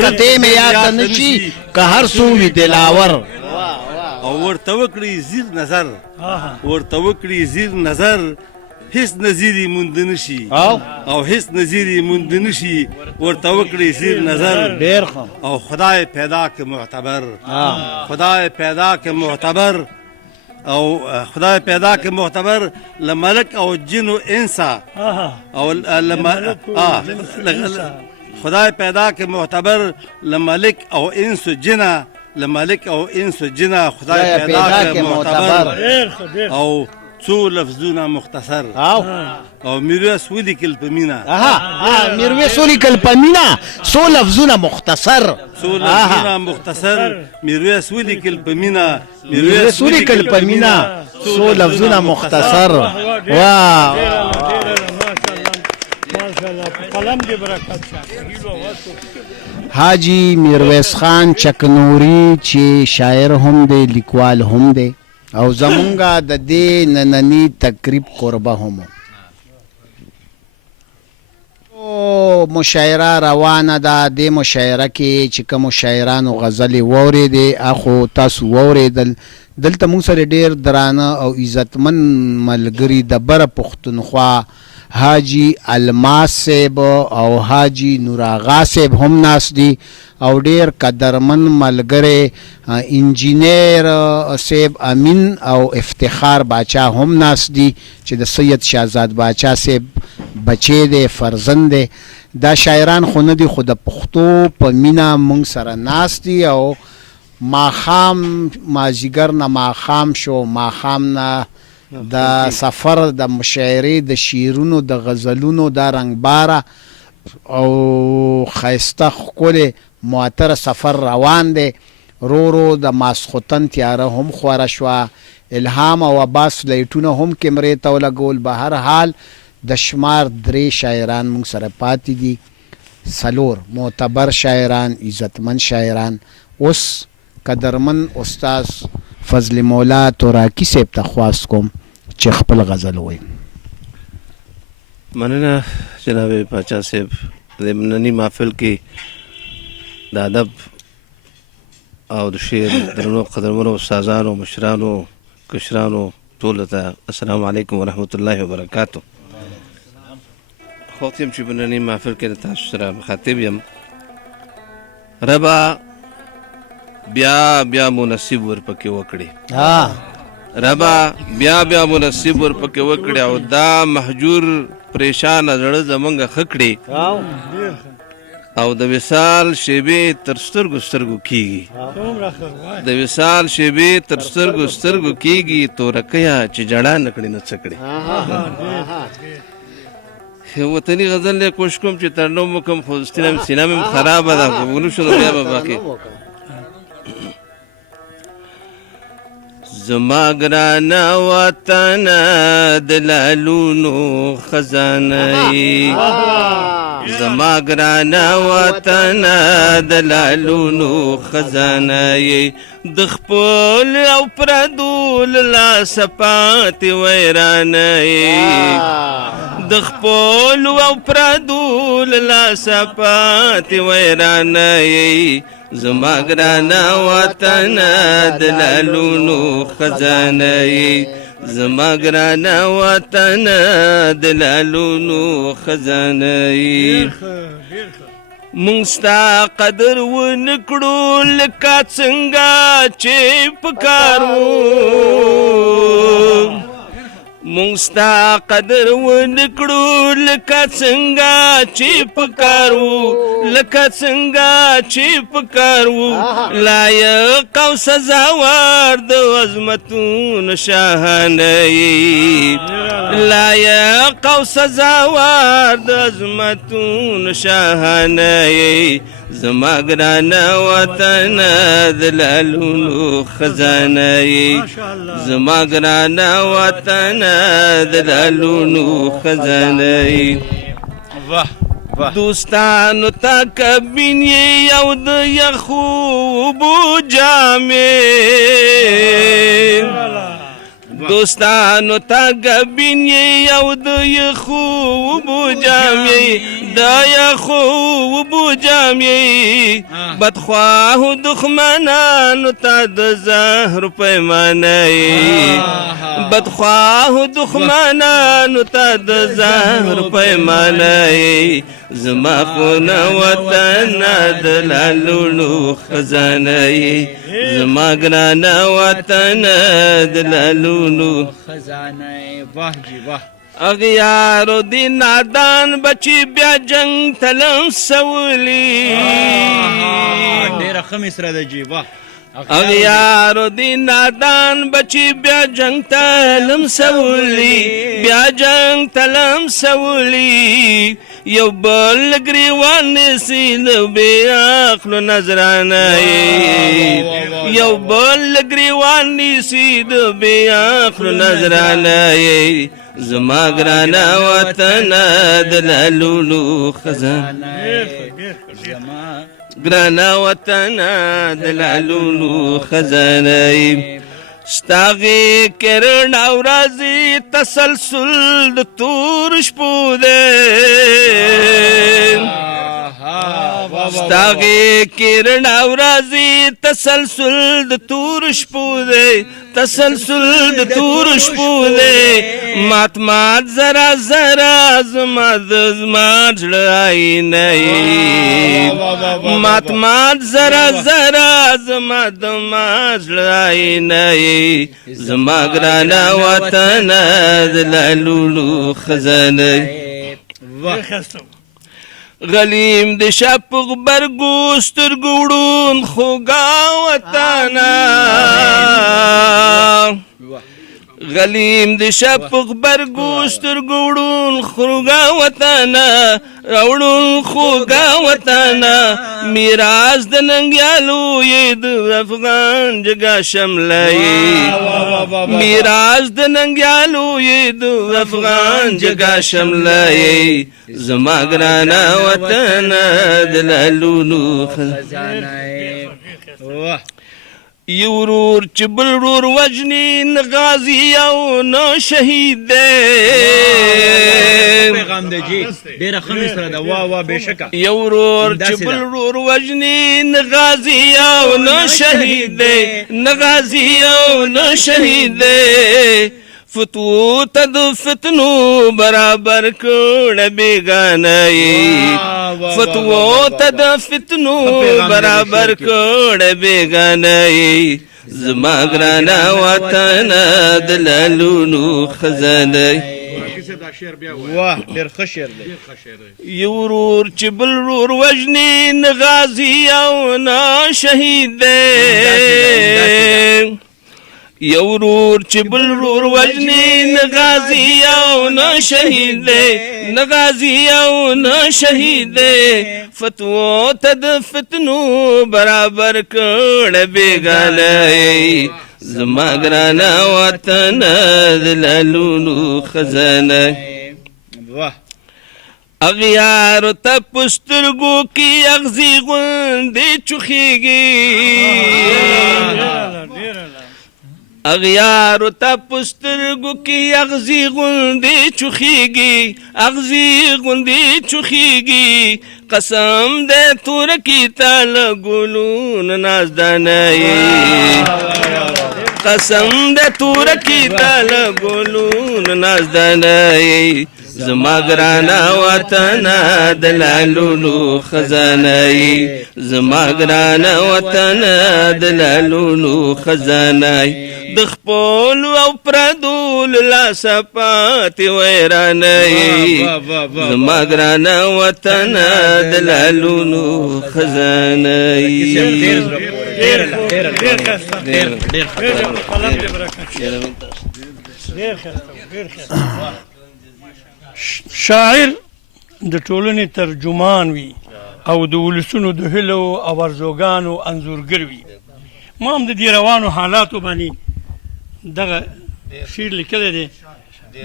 کته میار ته نشي که هر څو وي دلاور او ورته وکړي زیر نظر هیڅ نظیری موند نشي ورته وکړي زیر نظر او خدای پیدا که معتبر لملک او جن و انسا او خدای پیدا که معتبر لملک او انس و جنا خدای پیدا که معتبر او څو لفظونه مختصر او میرویس ولیکل په مینا څو لفظونه مختصر میرویس ولیکل په مینا څو لفظونه مختصر وا حاجی میرویس خان چکنوری چې شاعر هم دی لیکوال هم دی او زمونږه د دې نننی تقریب قربه هم مشاعره روانه ده د مشاعره کې چې کوم شاعرانو غزلې واورېدې اخو تاسو واورېدل دلته موږ سره ډېر درانه او عزتمن ملګري د بره پښتونخوا حاجی الماس صاحب او حاجی نور آغا صاحب هم ناست دي او ډېر قدرمن ملګری انجینیر صاحب امین او افتخار باچا هم ناست دي چې د سید شهزاد باچا صاحب بچی دی فرزند دی دا شاعران خو نه دي خو د پښتو په مینه موږ سره ناست دي او مازیګر نه ماښام شو ماښام نه د سفر د مشاعرې د شعرونو د غزلونو دا رنګباره او ښایسته ښکلې معطره سفر روان دی رو د ماسخوتن تیاره هم خوره شوه الهام او عباس لایټونه هم کیمرې ته ولګول به هر حال د شمار 3 شاعران موږ سره پاتې دي 4 معتبر شاعران عزتمن شاعران اوس قدرمن استاد فضل مولا توراکی صاحب ته خواست کوم چې خپل غزل وایي مننه جناب باچا صاحب د نننی محفل کې د ادب او د شعر درنو قدرمنو استادانو مشرانو کشرانو ټولو ته السلام علیکم ورحمت الله وبرکاتو خوښ یم چې په نننی محفل کې د تاسو سره مخاطب یم ربا بیا مو نصیب ورپکې وکړي ربا بیا مو نصیب ورپکې وکړي او دا محجور پریشان زړه زمونږ ښه کړي او د وصال شیبې تر سترګو کیږي تورکیه چې جړا نه کړي نه څه کړي وطني غزل له کوشش کوم چې ترنو مکم خو سینه مې خرابه ده ونو شو بیا به باقي زما ګرانه وطنه د لالونو خزانه یې زما ګرانه وطنه د لالونو خزانه یې د خپل او پردو له لاسه پاتې ویرانه یې د خپل او پردو له لاسه پاتې ویرانه یې زما ګرانه وطنه د لالونو خزانه یې زما ګرانه وطنه د لالونو خزانه یې مونږ ستا قدر ونه کړو لکه څنګه چې پکار وو مونږ ستا قدر ونه کړو لکه څنګه چې پکار وو لکه څنګه چې پکار وو لایق او سزاوار د عظمتونو شاهانه یې لایق او سزاوار د عظمتونو شاهانه یې زما ګرانه وطنه د لالونو خزانه یې زما ګرانه وطنه د لالونو خزانه یې دوستانو ته کبین یې یو د یخو اوبو جامې دوستانو ته کبین یې یو د یخو اوبو جامې د یخو اوبو جامې بدخواهو دښمنانو ته د زهر پیمانه یې بدخواهو دښمنانو ته د زهر پیمانه یې زما خونه وطنه د لالونو خزانه یې زما ګرانه وطنه د لالونو خزانه یې واه جی واه اغیارو دی نادان بچی بیا جنگ تلم سولی ډیره ښه مصره ده جی واه اغیارو دی نادان بچی بیا جنگ تلم سولی بیا جنگ تلم سولی یو بل گریوان نیسی دو بی عقل و نظرانه یو بل گریوان نیسی دو بی عقل و نظرانه زما ګرانه وطنه د لالونو خزانه زما ګرانه وطنه د لالونو خزانه ستاغي کرن او رازي تسلسل د تور شپو ده ستاغي کرن او رازي تسلسل د تور شپو ده تسلسل د تور شپو ده مات مات زرا زرا زما د زما زړه آینه مات مات زرا زرا زما د ما زړه آینه زما ګرانه وطنه د لالونو خزانه غلیم د شپ غبرګو سترګو وړون خوږه وطنه غلیم د شپ غبرګو سترګو وړون خوږه وطنه راوړون خوږه وطنه میراث د ننګیالو یې د افغان جګه شمله میراث د ننګیالو یې د افغان جګه شمله زما ګرانه وطنه د لالونو خزانه یو ورور چې بل ورور وجني نه غازي او نه شهید دی پیغام دی جی ډیره ښه مصره ده واه واه بېشکه یو ورور چې بل ورور وجني نه غازي او نه شهید دی نه غازي او نه شهید دی فتو ته د فتنو برابر کړه بیګانه فتو ته د فتنو برابر کړه بیګانه زما ګرانه وطنه د لالونو خزانه واه ډېر ښه شعر دی یو ورور چې بل ورور وژني نه غازي او نه شهید دی یو ورور چې بل ورور وژني نه غازي او نه شهید دی نه غازي او نه شهید دی فتوو ته د فتنو برابر کړه بیګانه زما ګرانه وطن د لالونو خزانه اغیارو ته په سترګو کې اغزي غوندې چوخېږي اغیارو ته په سترګو کې اغزي غوندې چوخېږي اغزي غوندې چوخېږي قسم دې تورکي ته له ګلونو نازدانه قسم دې تورکي ته له ګلونو نازدانه زما ګرانه وطن د لالونو خزانه زما ګرانه وطن د لالونو خزانه د خپل او پردو لاسه پاتې ویرانه زما ګرانه وطن د لالونو خزانه شاعر د ټولنې ترجمان وي او د ولسونو د هیلو او ارزوګانو انځورګر وي. ما هم د دې روانو حالاتو باندې دغه شعر لیکلی دی،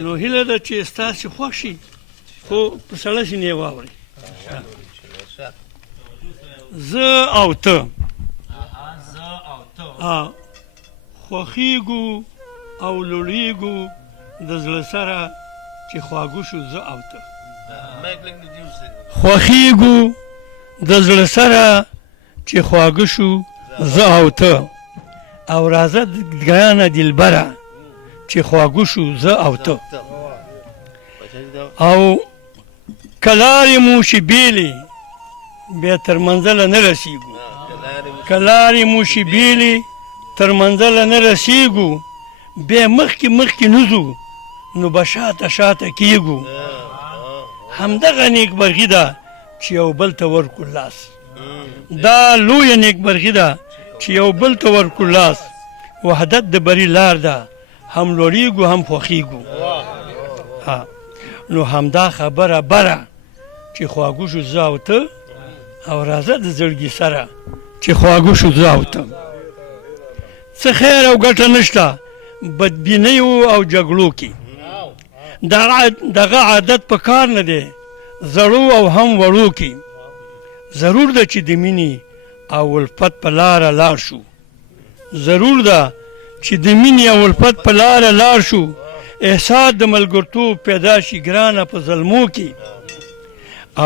نو هیله ده چې ستاسې خوښ شي، خو په سړه سینې واورئ. زه او ته خوښیږو او لوړیږو د زړه سره چې خواږه شو زه او ته. خوښیږو د زړه سره چې خواږه شو زه او ته، او راځه ګرانه دلبره چې خواږه شو زه او ته. او که لارې مو شي بېلې بیا تر منزله نه رسېږو، که لارې مو شي بېلې تر منزله نه رسېږو، بیا مخکې مخکې نه ځو نو به شاته شاته کېږو. همدغه نیکمرغي ده چې یو بل ته ورکړو لاس، دا لویه نیکمرغي ده چې یو بل ته ورکړو لاس. وحدت د بري لار ده، هم لوړیږو هم خوښیږو. نو همدا خبره بره چې خواږه شو زه او ته، او راځه د زړګي سره چې خواږه شو زه او ته. څه خیر او ګټه نشته بدبینیو او جګړو کې، دغه عادت په کار نه دی زړو او هم وړو کې. ضرور ده چې د مینې او الفت په لاره لاړ شو، ضرور ده چې د مینې او الفت په لاره لاړ شو. احساس د ملګرتوب پیدا شي ګرانه په ظلمو کې،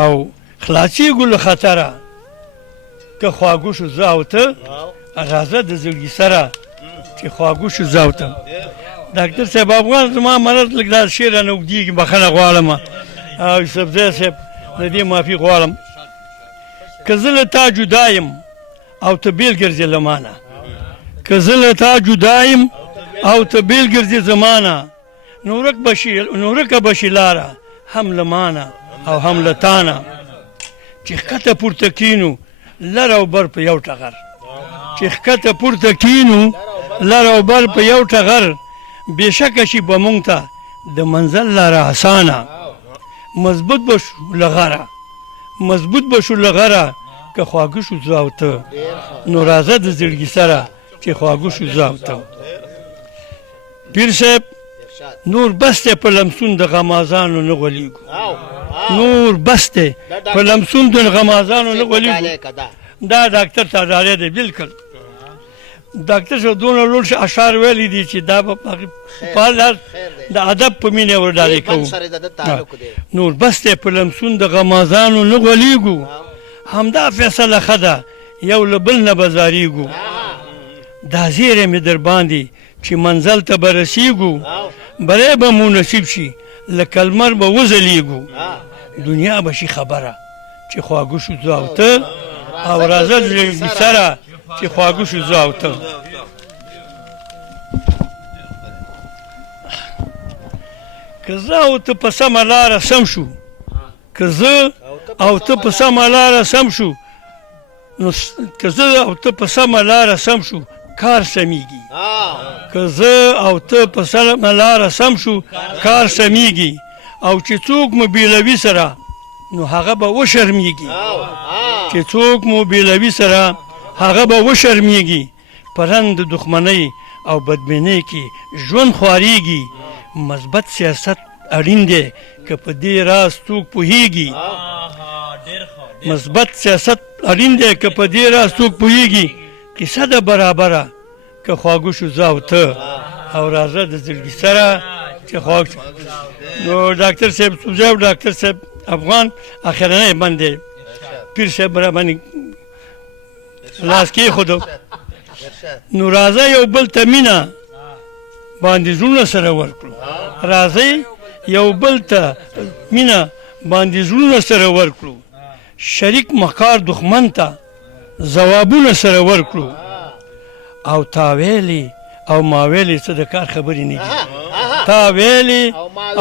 او خلاصېږو له خطره که خواږه شو زه او ته. راځه د زړګي سره چې خواږه شو زه او ته. ډاکټر صاحب افغان زما مرض لږ دا شعر رانه اوږدېږي، بخښنه غواړم، او یوسفزی صاحب د دې معافي غواړم. که زه له تا جدا یم او ته بېل ګرځې له مانه، که زه له تا جدا یم او ته بېل ګرځې زمانه، نو ورکه به شي لاره هم له مانه او هم له تانه. چې ښکته پورته کینو لر او بر په یو ټغر، چې ښکته پورته کینو لر او بر په یو ټغر، بېشکه شي به مونږ ته د منزل لاره اسانه. مضبوط به شو له غره، مضبوط به شو له غره که خواږه شو زه او ته. نو راځه د زړګي سره چې خواږه شو زه او ته. پیر صاحب نور بس دی په لمسون د غمازانو نه غولیږو، نور بس دی په لمسون د غمازانو نه غولیږو. دا ډاکټر تاداری دی بلکل. ډاکټر صاحب دونه لوړ اشعار ویلي دي چې دا به د ادب په مینه ورډالې کوو. نور بس دی په لمسون د غمازانو نه غولیږو، همدا فیصله ښه ده یو له بل نه به زارېږو. دا زیری مې در باندې چې منزل ته به رسېږو، بری به مو نصیب شي لکه لمر به وځلیږو. دنیا به شي خبره چې خواږه شو زه او ته، او راځه د زړګي سره چې خواږه شو زه او ته. که زه او ته په سمه لاره سم شو، که زه او ته په سمه لاره سم شو، نو که زه او ته په سمه لاره سم شو کار سمیږي. که زه او ته په سمه لاره سم شو کار سمیږي، او چې څوک مو بیلوي سره نو هغه به وشرمیږي، چې څوک مو بیلوي سره هغه به وشرمیږي. پرند دښمنۍ او بدبینۍ کې ژوند خواریږي مثبت سیاست اړین دی که په دې راز څوک پوهیږي مثبت سیاست اړین دی که په دې راز څوک پوهیږي کیسه ده برابره که خواږه شو زه او ته او راځه د زړګي سره چې خواږ نو ډاکټر صاحب سوزه او ډاکټر صاحب افغان اخرنی باندې پیر صاحب را باندې لاس کېښودو نو راځه یو بل ته مینه باندې زړونه سره ورکړو راځئ یو بل ته مینه باندې زړونه سره ورکړو شریک مکار دښمن ته ځوابونه سره ورکړو او تا ویلي او ما ویلي څه د کار خبرې نه دي تا ویلي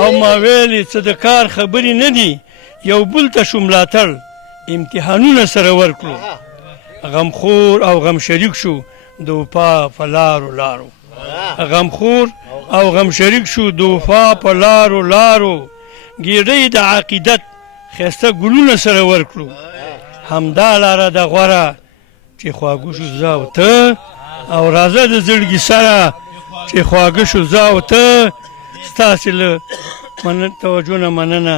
او ما ویلي څه د کار خبرې نه دي یو بل ته شو ملاتړ امتحانونه سره ورکړو غمخور او غم شریک شو د وفا په لارو لارو غمخور او غم شریک شو د وفا په لارو لارو ګیډۍ د عقیدت ښایسته ګلونه سره ورکړو همدا لاره د غوره چې خواږه شو زه او ته او راځه د زړګي سره چې خواږه شو زه او ته ستاسې له توجه نه مننه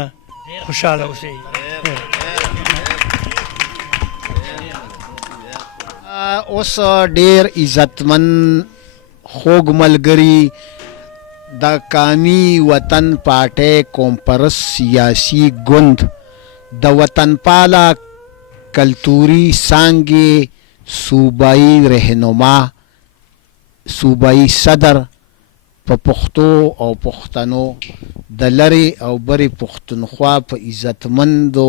خوشحاله اوسئ اوس ډیر عزتمن خوږ ملګري د قومي وطن پارټۍ کومپرس سیاسي ګوند د وطن پاله کلتوري څانګې صوبایي رهنما صوبایي صدر په پښتو او پښتنو د لرې او برې پښتونخوا په عزتمندو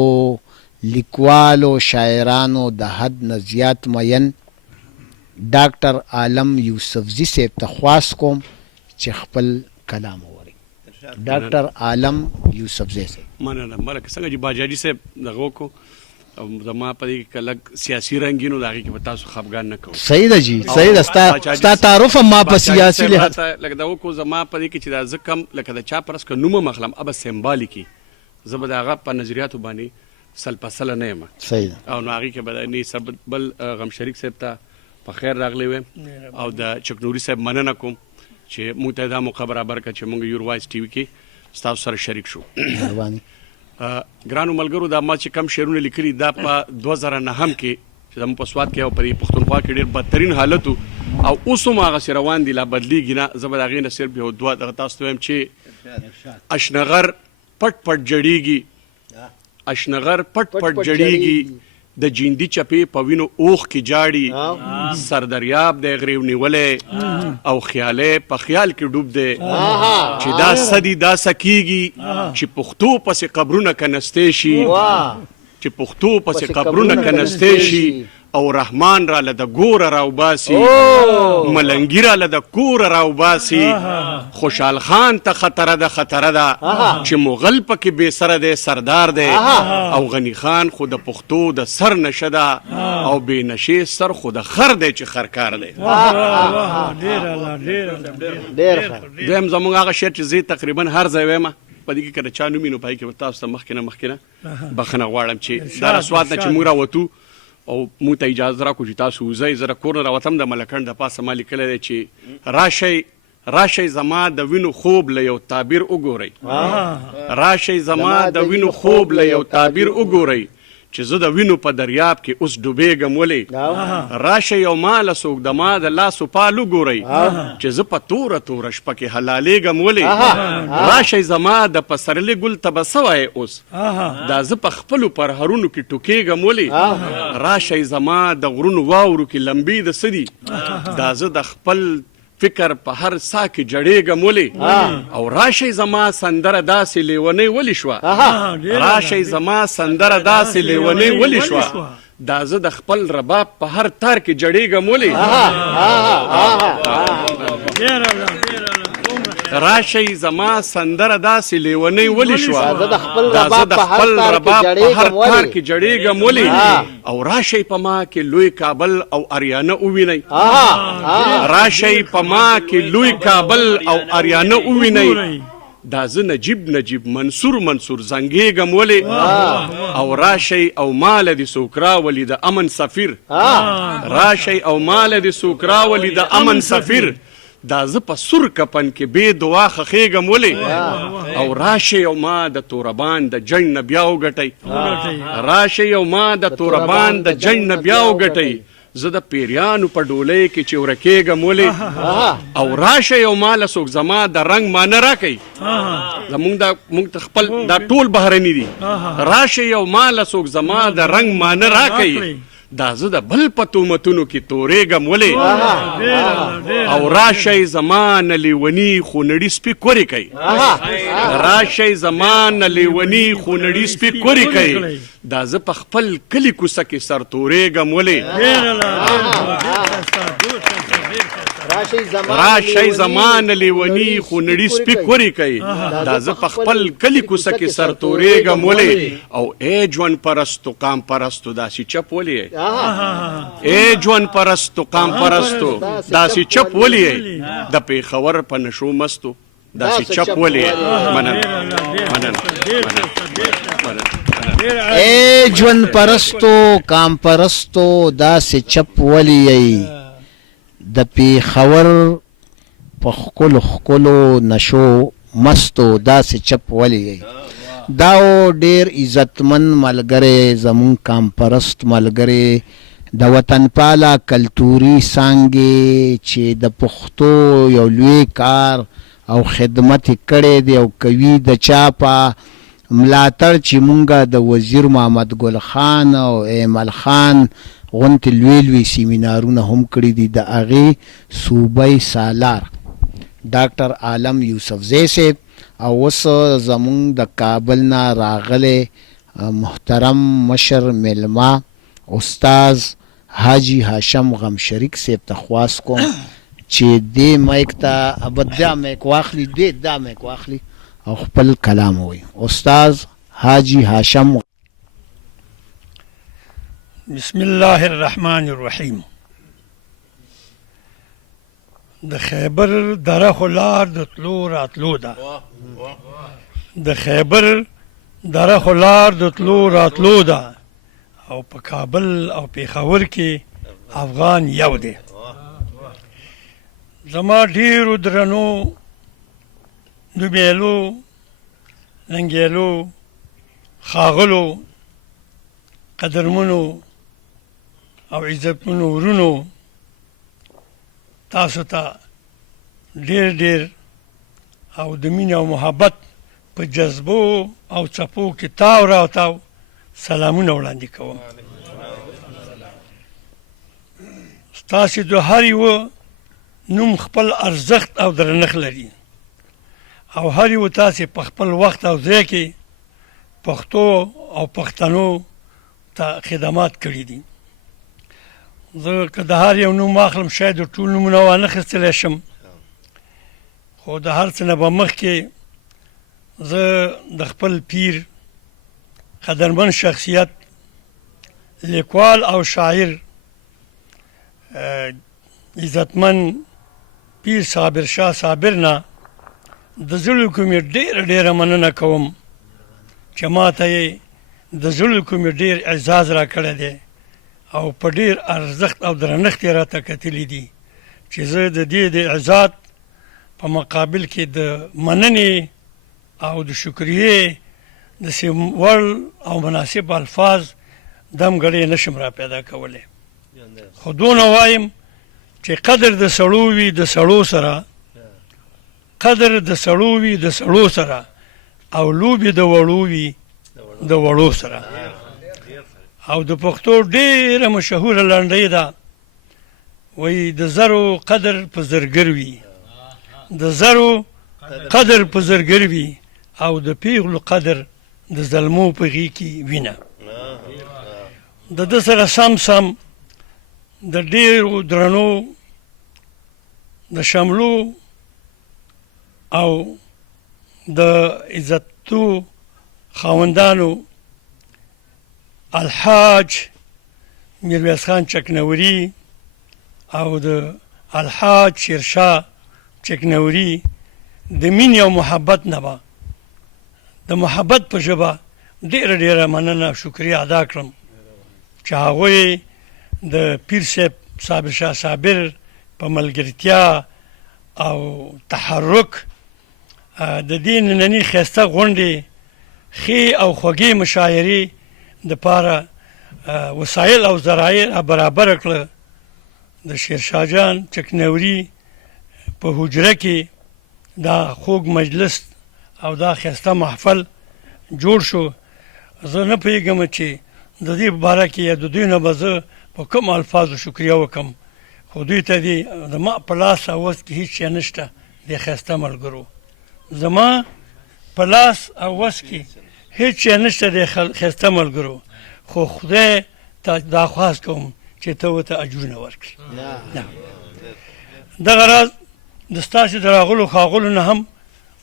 لیکوالو شاعرانو د حد نه زیات مین ډاکټر عالم یوسفزي صاحب ته خواست کوم چې خپل کلام ووایي ډاکټر عالم یوسفزي صاحب مننه ملک څنګه چې باجاجي صاحب دغه وکړو او زما په دې کې لږ سیاسي رنګینو د هغې کې به تاسو خفګان نه کوو صحیح ده جي صحیح ده ستا تعارف هم ما په سیاسي لحاظ لکه دا وکړو زما په دې کې چې دا زه کم لکه د چا پرس که نومه مخلم ابه سمبالیکي زه به د هغه په نظریاتو باندې سل په سله نه یم صحیح ده او نو هغې کې به نه بل غم شریک صاحب ته په خیر راغلی ویم او د چکنوري صاحب مننه کوم چې موږ ته دا موقع برابر کړه چې موږ یور وایس ټي وي کې ستاسو سره شریک شو ګرانو ملګرو دا ما چې کم شعرونه لیکلي دا په 2009 کې چې زموږ په سوات کې او په پښتونخوا کې ډېر بدترین حالت او اوس هم هغسې روان دي لا بدلېږي نه زه به د هغې نه صرف یو دوه دغه تاسو ته وایم چې اشنغر پټ پټ جړېږي اشنغر پټ پټ جړېږي د جیندي چپې په وینو اوښ کې جاړي سردریاب دی غریو نیولی او خیالی په خیال کې ډوب دی چې دا سدي دا سکیږي چې پښتو پسې قبرونه کنستی شي چې پښتو پسې قبرونه کنستی شي او رحمان را له د ګوره راوباسي ملنګي را له د کوره راوباسي خوشحال خان ته خطره ده چې مغل پکې بې سره دی سردار دی او غني خان خو د پښتو د سر نشه ده او بې نشې سر خو د خر دی چې خرکار دی دویم زموږ هغه شعر چې زه تقریبا هر ځای وایم په دې کې که د چا نوم وي نو په هغې کې به تاسو ته مخکې نه بخښنه غواړم چې دا رسوات نه چې موږ راوتو او موږ ته اجازه راکړو چې تاسو وځئ زه کور نه راوتم د ملکنډ د پاسه ما لیکلی دی چې راشئ زما د وینو خوب له یو تعبیر وګورئ راشئ زما د وینو خوب له یو تعبیر وګورئ چې زه د وینو په دریاب کې اوس ډوبېږم ولې راشئ یو ما له څوک د ما د لاسو پال وګورئ چې زه په توره شپه کې حلالېږم ولې راشئ زما د پسرلي ګل ته به څه وایې اوس دا زه په خپلو پرهرونو کې ټوکېږم ولې راشئ زما د غرونو واورو کې لمبې د څه دي دا زه د خپل فکر په هر سا کې جړېږم ولې او راشئ زما سندره داسې لیونۍ ولې شوه راشئ زما سندره داسې لیونۍ ولې شوه دا زه د خپل رباب په هر تار کې جړېږم ولې راشئ زما سندره داسې لیونۍ ولې شوه دا زه د خپل رباب په هر تار کې جړېږم ولې او راشئ په ما کې لوی کابل او اریانه ووینئ راشئ په ما کې لوی کابل او اریانه ووینئ دا زه نجیب منصور زنګېږم ولې او راشئ او ماله دې څوک راولي د امن سفیر راشئ او ماله دې څوک راولي د امن سفیر دا زه په سور کفن کې بې دعا خخېږم ولې او راشئ او ما د توربان د جنګ نه بیا وګټئ راشئ او ما د توربان د جنګ نه بیا وګټئ زه د پیریانو په ډولۍ کې چې ورکېږم ولې او راشئ او ما له څوک زما د رنګ مانه راکئ زمونږ ته خپل دا ټول بهرني دي راشئ او ما له څوک زما د رنګ مانه راکئ دا زه د بل په تهمتونو کې تورېږم ولې او راشئ زما نه لیوني خونړي سپي کورې کوي راشئ زما نه لیوني خونړي سپي کورې کوي دا زه په خپل کلي کوڅه کې سر تورېږم ولې راشئ زما نه لیوني خونړي سپي کورې کوي دا زه په خپل کلي کوڅه کې سر تورېږم ولې او ای ژوند پرستو قام پرستو داسې چپ ولې ای ژوند پرستو قام پرستو داسې چپ ولې د پېښور په نشو مستو داسې چپ ولې ای ژوند پرستو قام پرستو داسې چپ ولې د پېښور په ښکلو نشو مستو داسې چپ ولې دا ډېر عزتمن ملګری زمونږ قام پرست ملګری د وطن پاله کلتوري څانګې چې د پښتو یو لوی کار او خدمت یې کړی دی او کوي د چا په ملاتړ چې مونږه د وزیر محمد ګل خان او ایمل خان غونتې لوی لوی سیمینارونه هم کړي دي د هغې صوبی سالار ډاکټر عالم یوسفزی صاحب او اوس زمونږ د کابل نه راغلی محترم مشر میلمه استاذ حاجی هاشم غم شریک صاحب ته خواست کوم چې دې مایک ته ابد دا مایک واخلي دا مایک واخلي او خپل کلام ووایي استاذ حاجی هاشم بسم الله الرحمن الرحیم د خیبر دره خو لار د تلو راتلو ده د خیبر دره خو لار د تلو راتلو ده او په کابل او پېښور کې افغان یو دی زما ډېرو درنو نومیالو ننګیالو ښاغلو قدرمنو او عزتمنو ورونو تاسو ته ډېر ډېر او د مینې او محبت په جذبو او څپو کې تاو راتاو سلامونه وړاندې کوم ستاسې د هر یوه نوم خپل ارزښت او درنښت لري او هر یو تاسې په خپل وخت او ځای کې پښتو او پښتنو ته خدمات کړي دي زه که د هر یو نوم واخلم شاید د ټول نومونه وانخیستلی شم خو د هر څه نه به مخکې زه د خپل پیر قدرمن شخصیت لیکوال او شاعر عزتمن پیر صابر شاه صابر نه د زړه کومې ډېره مننه کوم چې ما ته یې د زړه کومې ډېر اعزاز را کړی دی او په ډېر ارزښت او درنښت یې راته کتلي دي چې زه د دې د اعزاز په مقابل کې د مننې او د شکریې داسې وړ او مناسب الفاظ دم ګړی نشم را پیدا کولی خو دونه وایم چې قدر د سړو وي د سړو سره قدر د سړو وي د سړو سره او لوبې د وړو وي د وړو سره او د پښتو ډېره مشهوره لنډۍ ده وایي د زرو قدر په زرګر وي د زرو قدر په زرګر وي او د پیغلو قدر د زلمو په غېږ کې وینه د ده سره سم د ډېرو درنو د شملو او د عزتو خاوندانو الحاج میرویس خان چکنوري او د الحاج شیرشاه چکنوري د مینې او محبت نه به د محبت په ژبه ډېره مننه او شکریه ادا کړم چې هغوی د پیر صاحب صابر شاه صابر په ملګرتیا او تحرک د دې ننني ښایسته غونډې ښې او خوږې مشاعرې دپاره وسایل او ذرایع برابره کړه د شیرشاه جان چکنوري په حجره کې دا خوږ مجلس او دا ښایسته محفل جوړ شو. زه نه پوهېږم چې د دې په باره کې یا د دوی نه به زه په کوم الفاظو شکریه وکړم، خو دوی ته دې زما په لاس او وس کې هېڅ شی نشته. دې ښایسته ملګرو زما په لاس او وس کې هېڅ شی نشته دې ښایسته ملګرو، خو خدای ته دا خواست کوم چې ته ورته اجرونه ورکړي. دغه راز د ستاسې د راغلو ښاغلو نه هم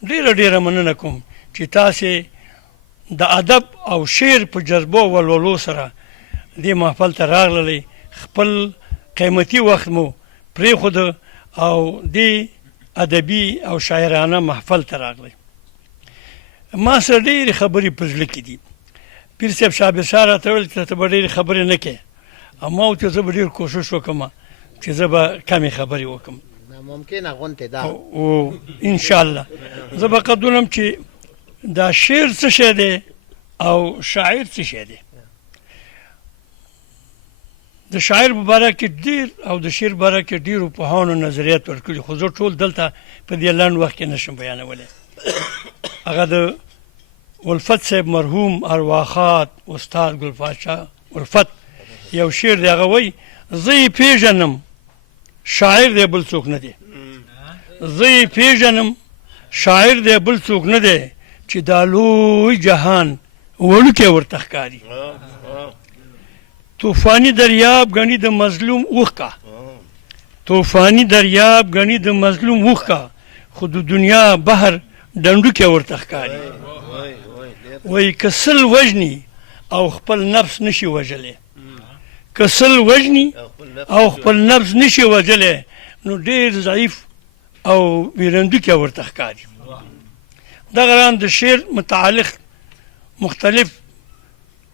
ډېره ډېره مننه کوم چې تاسې د ادب او شعر په جذبو او ولولو سره دې محفل ته راغللی، خپل قیمتي وخت مو پرېښوده او دې ادبي او شاعرانه محفل ته راغلی. ما سره ډېرې خبرې په زړه کې دي. پیر صاحب شابر شاه راته ویل چې ته به ډېرې خبرې نه کوې، او ما وویل چې زه به ډېر کوشش وکړم چې زه به کمې خبرې وکړم. ممکنه غونته ده او انشاءالله زه به قدونم چې دا شعر څه شی دی او شاعر څه شی دی. د شاعر په باره کې ډېر او د شعر باره کې ډېرو پوهانو نظریات ورکړي، خو زه ټول دلته په دې لنډ وخت کې نشم بیانولی. هغه د الفت صاحب مرحوم ارواخات استاد ګلپاچا الفت یو شعر دی، هغه وایي زه یې پېژنم شاعر دی بل څوک نه دی، زه یې پېژنم شاعر دی بل څوک نه دی، چې دا لوی جهان وړوکی ورته ښکاري. طوفاني دریاب ګڼي د مظلوم اوښکه، طوفاني دریاب ګڼي د مظلوم اوښکه، خو د دنیا بحر ډنډوکی ورته ښکاري. وایي که سل وژني او خپل نفس نشي وژلی، که سل وژني او خپل نفس نشي وژلی، نو ډېر ضعیف او ویرندوکی ورته ښکاري. دغه ران د شعر متعلق مختلف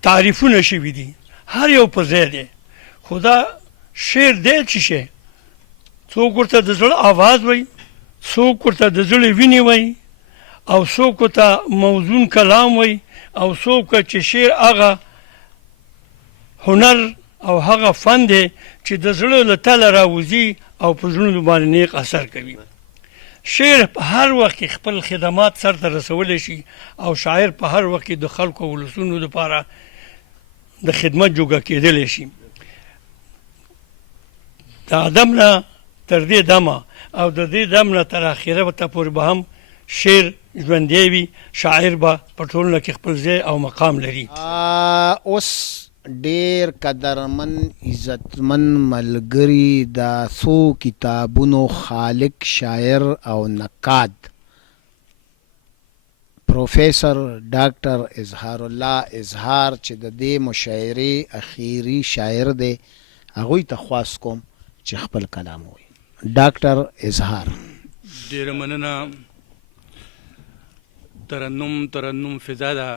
تعریفونه شوي دي، هر یو په ځای دی، خو دا شعر دی څه شی؟ څوک ورته د زړه آواز وایي، څوک ورته د زړه وینې وایي، او څوک ورته موزون کلام وایي، او څوک چې شعر هغه هنر او هغه فن دی چې د زړه له تله راوځي او په زړونو باندې نیغ اثر کوي. شعر په هر وخت کې خپل خدمات سرته رسولی شي، او شاعر په هر وخت کې د خلکو او ولسونو لپاره د خدمت جوګه کېدلی شي. د ادم نه تر دې دمه او د دې دم نه تر اخره ته پورې به هم شعر ژوندی وي، شاعر به په ټولنه کې خپل ځای او مقام لري. اوس ډیر قدرمن عزتمن ملګری د څو کتابونو خالق شاعر او نقاد پروفیسر ډاکټر اظهار الله اظهار چې د دې مشاعرې اخیری شاعر دی، هغوی ته خواست کوم چې خپل کلام ووایي. ډاکټر اظهار. ډېره مننه. ترنم فضا ده،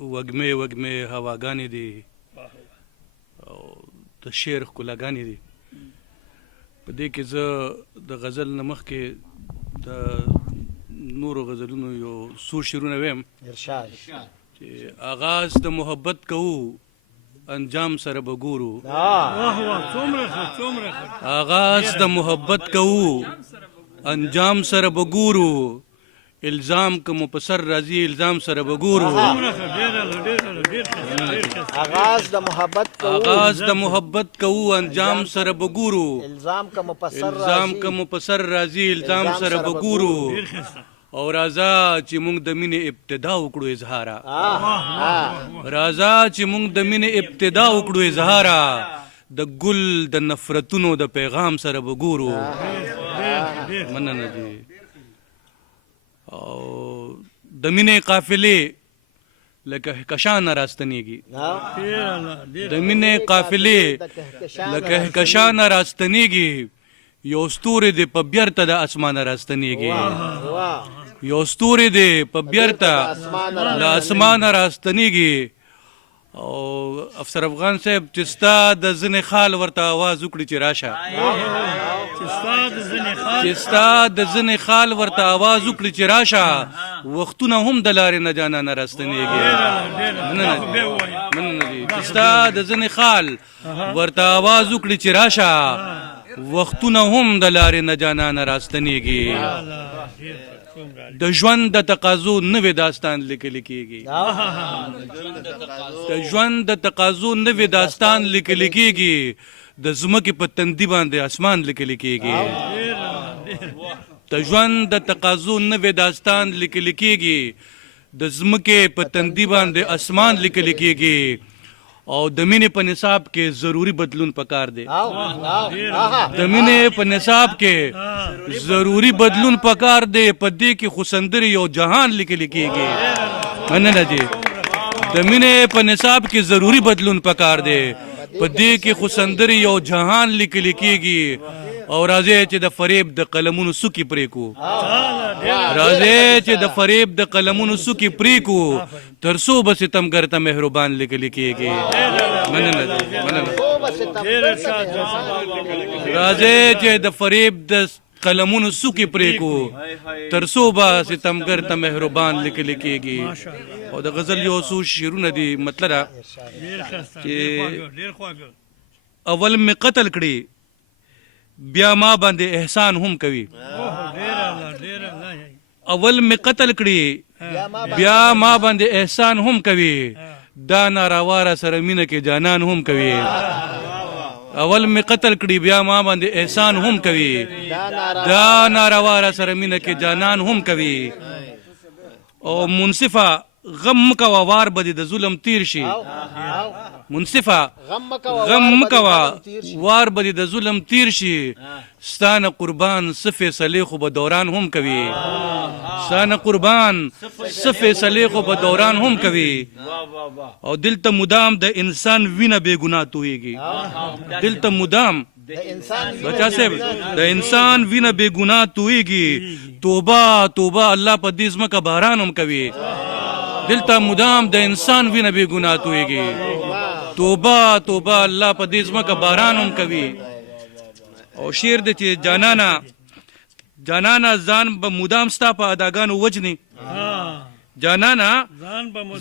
وږمې وږمې هواګانې دي او د شعر ښکلاګانې دي. په دې کې زه د غزل نه مخکې د نورو غزلونو یو څو شعرونه ویم چې آغاز د محبت کوو انجام سره به ګورو. آغاز د محبت کوو انجام سره به ګورو، الزام که مپسر راځي الزام سره به ګورو. آغاز د محبت کوو انجام سره به ګورو، الزام که مپسر راځي الزام سره به ګورو. او راځه چې موږ د مینې ابتدا وکړو اظهاره، راځه چې موږ د مینې ابتدا وکړو اظهاره، د ګل د نفرتونو د پیغام سره به ګورو. مننه دي. او د مینې قافلې لکه کهکشان راستنیږي، د مینې قافلې لکه کهکشان راستنیږي، یو ستوری دی په بیرته د اسمانه راستنیږي، یو ستوری دی په بیرته د اسمانه راستنیږي، او افسر افغان صاحب چې ستا د ځنې خال ورته आवाज وکړي چې راشه چې ستا د ځنې خال ورته आवाज وکړي چې راشه وختونه هم د لارې نه جانا نه راستنېږي چې ستا د ځنې خال ورته आवाज وکړي چې راشه وختونه هم د لارې نه جانا نه راستنېږي د ژوند د تقاضو نوې داستان لیکل کېږي د ژوند د تقاضو نوې داستان لیکل کېږي د ځمکې په تندي باندې اسمان لیکل کېږي د ژوند د تقاضو نوې داستان لیکل کېږي د ځمکې په تندي باندې اسمان لیکل کېږي او د مینې په نصاب کې ضروری بدلون پکار دی د مینې په نصاب کې ضروری بدلون پکار دی په دې کې خو سندرې یو جهان لیکل کېږي مننه دی د مینې په نصاب کې ضروری بدلون پکار دی په دې کې خو سندرې یو جهان لیکل کېږي او راځي چې د فریب د قلمونو سوکي پریکو راځي چې د فریب د قلمونو سوکي پریکو ترسو به ستمګر ته مهربان لیکل کېږي مننه راځي چې د فریب د قلمونو سوکي پریکو ترسو به ستمګر ته مهربان لیکل کېږي او د غزل یو څو شعرونه دي مطلب چې اول می قتل کړي بیا ما باندې احسان هم کوي اول می قتل کړي بیا ما باندې احسان هم کوي دا ناراواره سره مینه کې جانان هم کوي اول می قتل کړي بیا ما باندې احسان هم کوي دا ناراواره سره مینه کې جانان هم کوي او منصفه غم مکوا وار بدی د ظلم تیر شي منصفه غم مکوا وار بدی د ظلم تیر شي ستانه قربان صفه صلیخ به دوران هم کوي ستانه قربان صفه صلیخ به دوران هم کوي او دل ته مدام د انسان وینه بے ګناه تويږي دل ته مدام بچا صاحب د انسان وینه بے ګناه تويږي توبه توبه الله په دې ځمکه باران هم کوي دلته مدام د انسان وینه بے ګناه تويږي توبه توبه الله په دې ځمکه باران هم کوي او شعر د چې جانانا ځان به مدام ستا په اداګانو وجني جانانا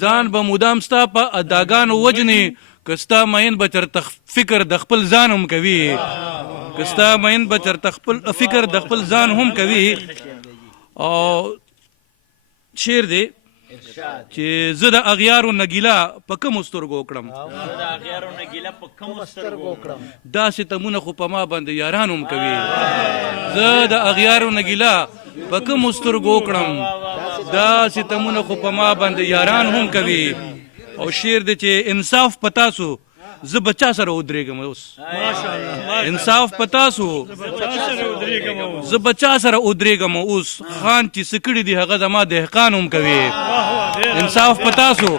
ځان به مدام ستا په اداګانو وجني کستا مین بچر فکر د خپل ځان هم کوي کستا مین بچر خپل فکر د خپل ځان هم کوي او شعر دی چې زه د اغیارو نګیلا په کومو سترګو کړم دا ستمونه خو په ما باندې یاران هم کوي زه د اغیارو نګیلا په کومو سترګو کړم دا ستمونه خو په ما باندې یاران هم کوي او شعر دی چې انصاف پتاسو زه بچا سره ودرېږم اوس انصاف پتاسو زه بچا سره ودرېږم اوس خان چې سکړي دی هغه زما دهقان هم کوي انصاف پتاسو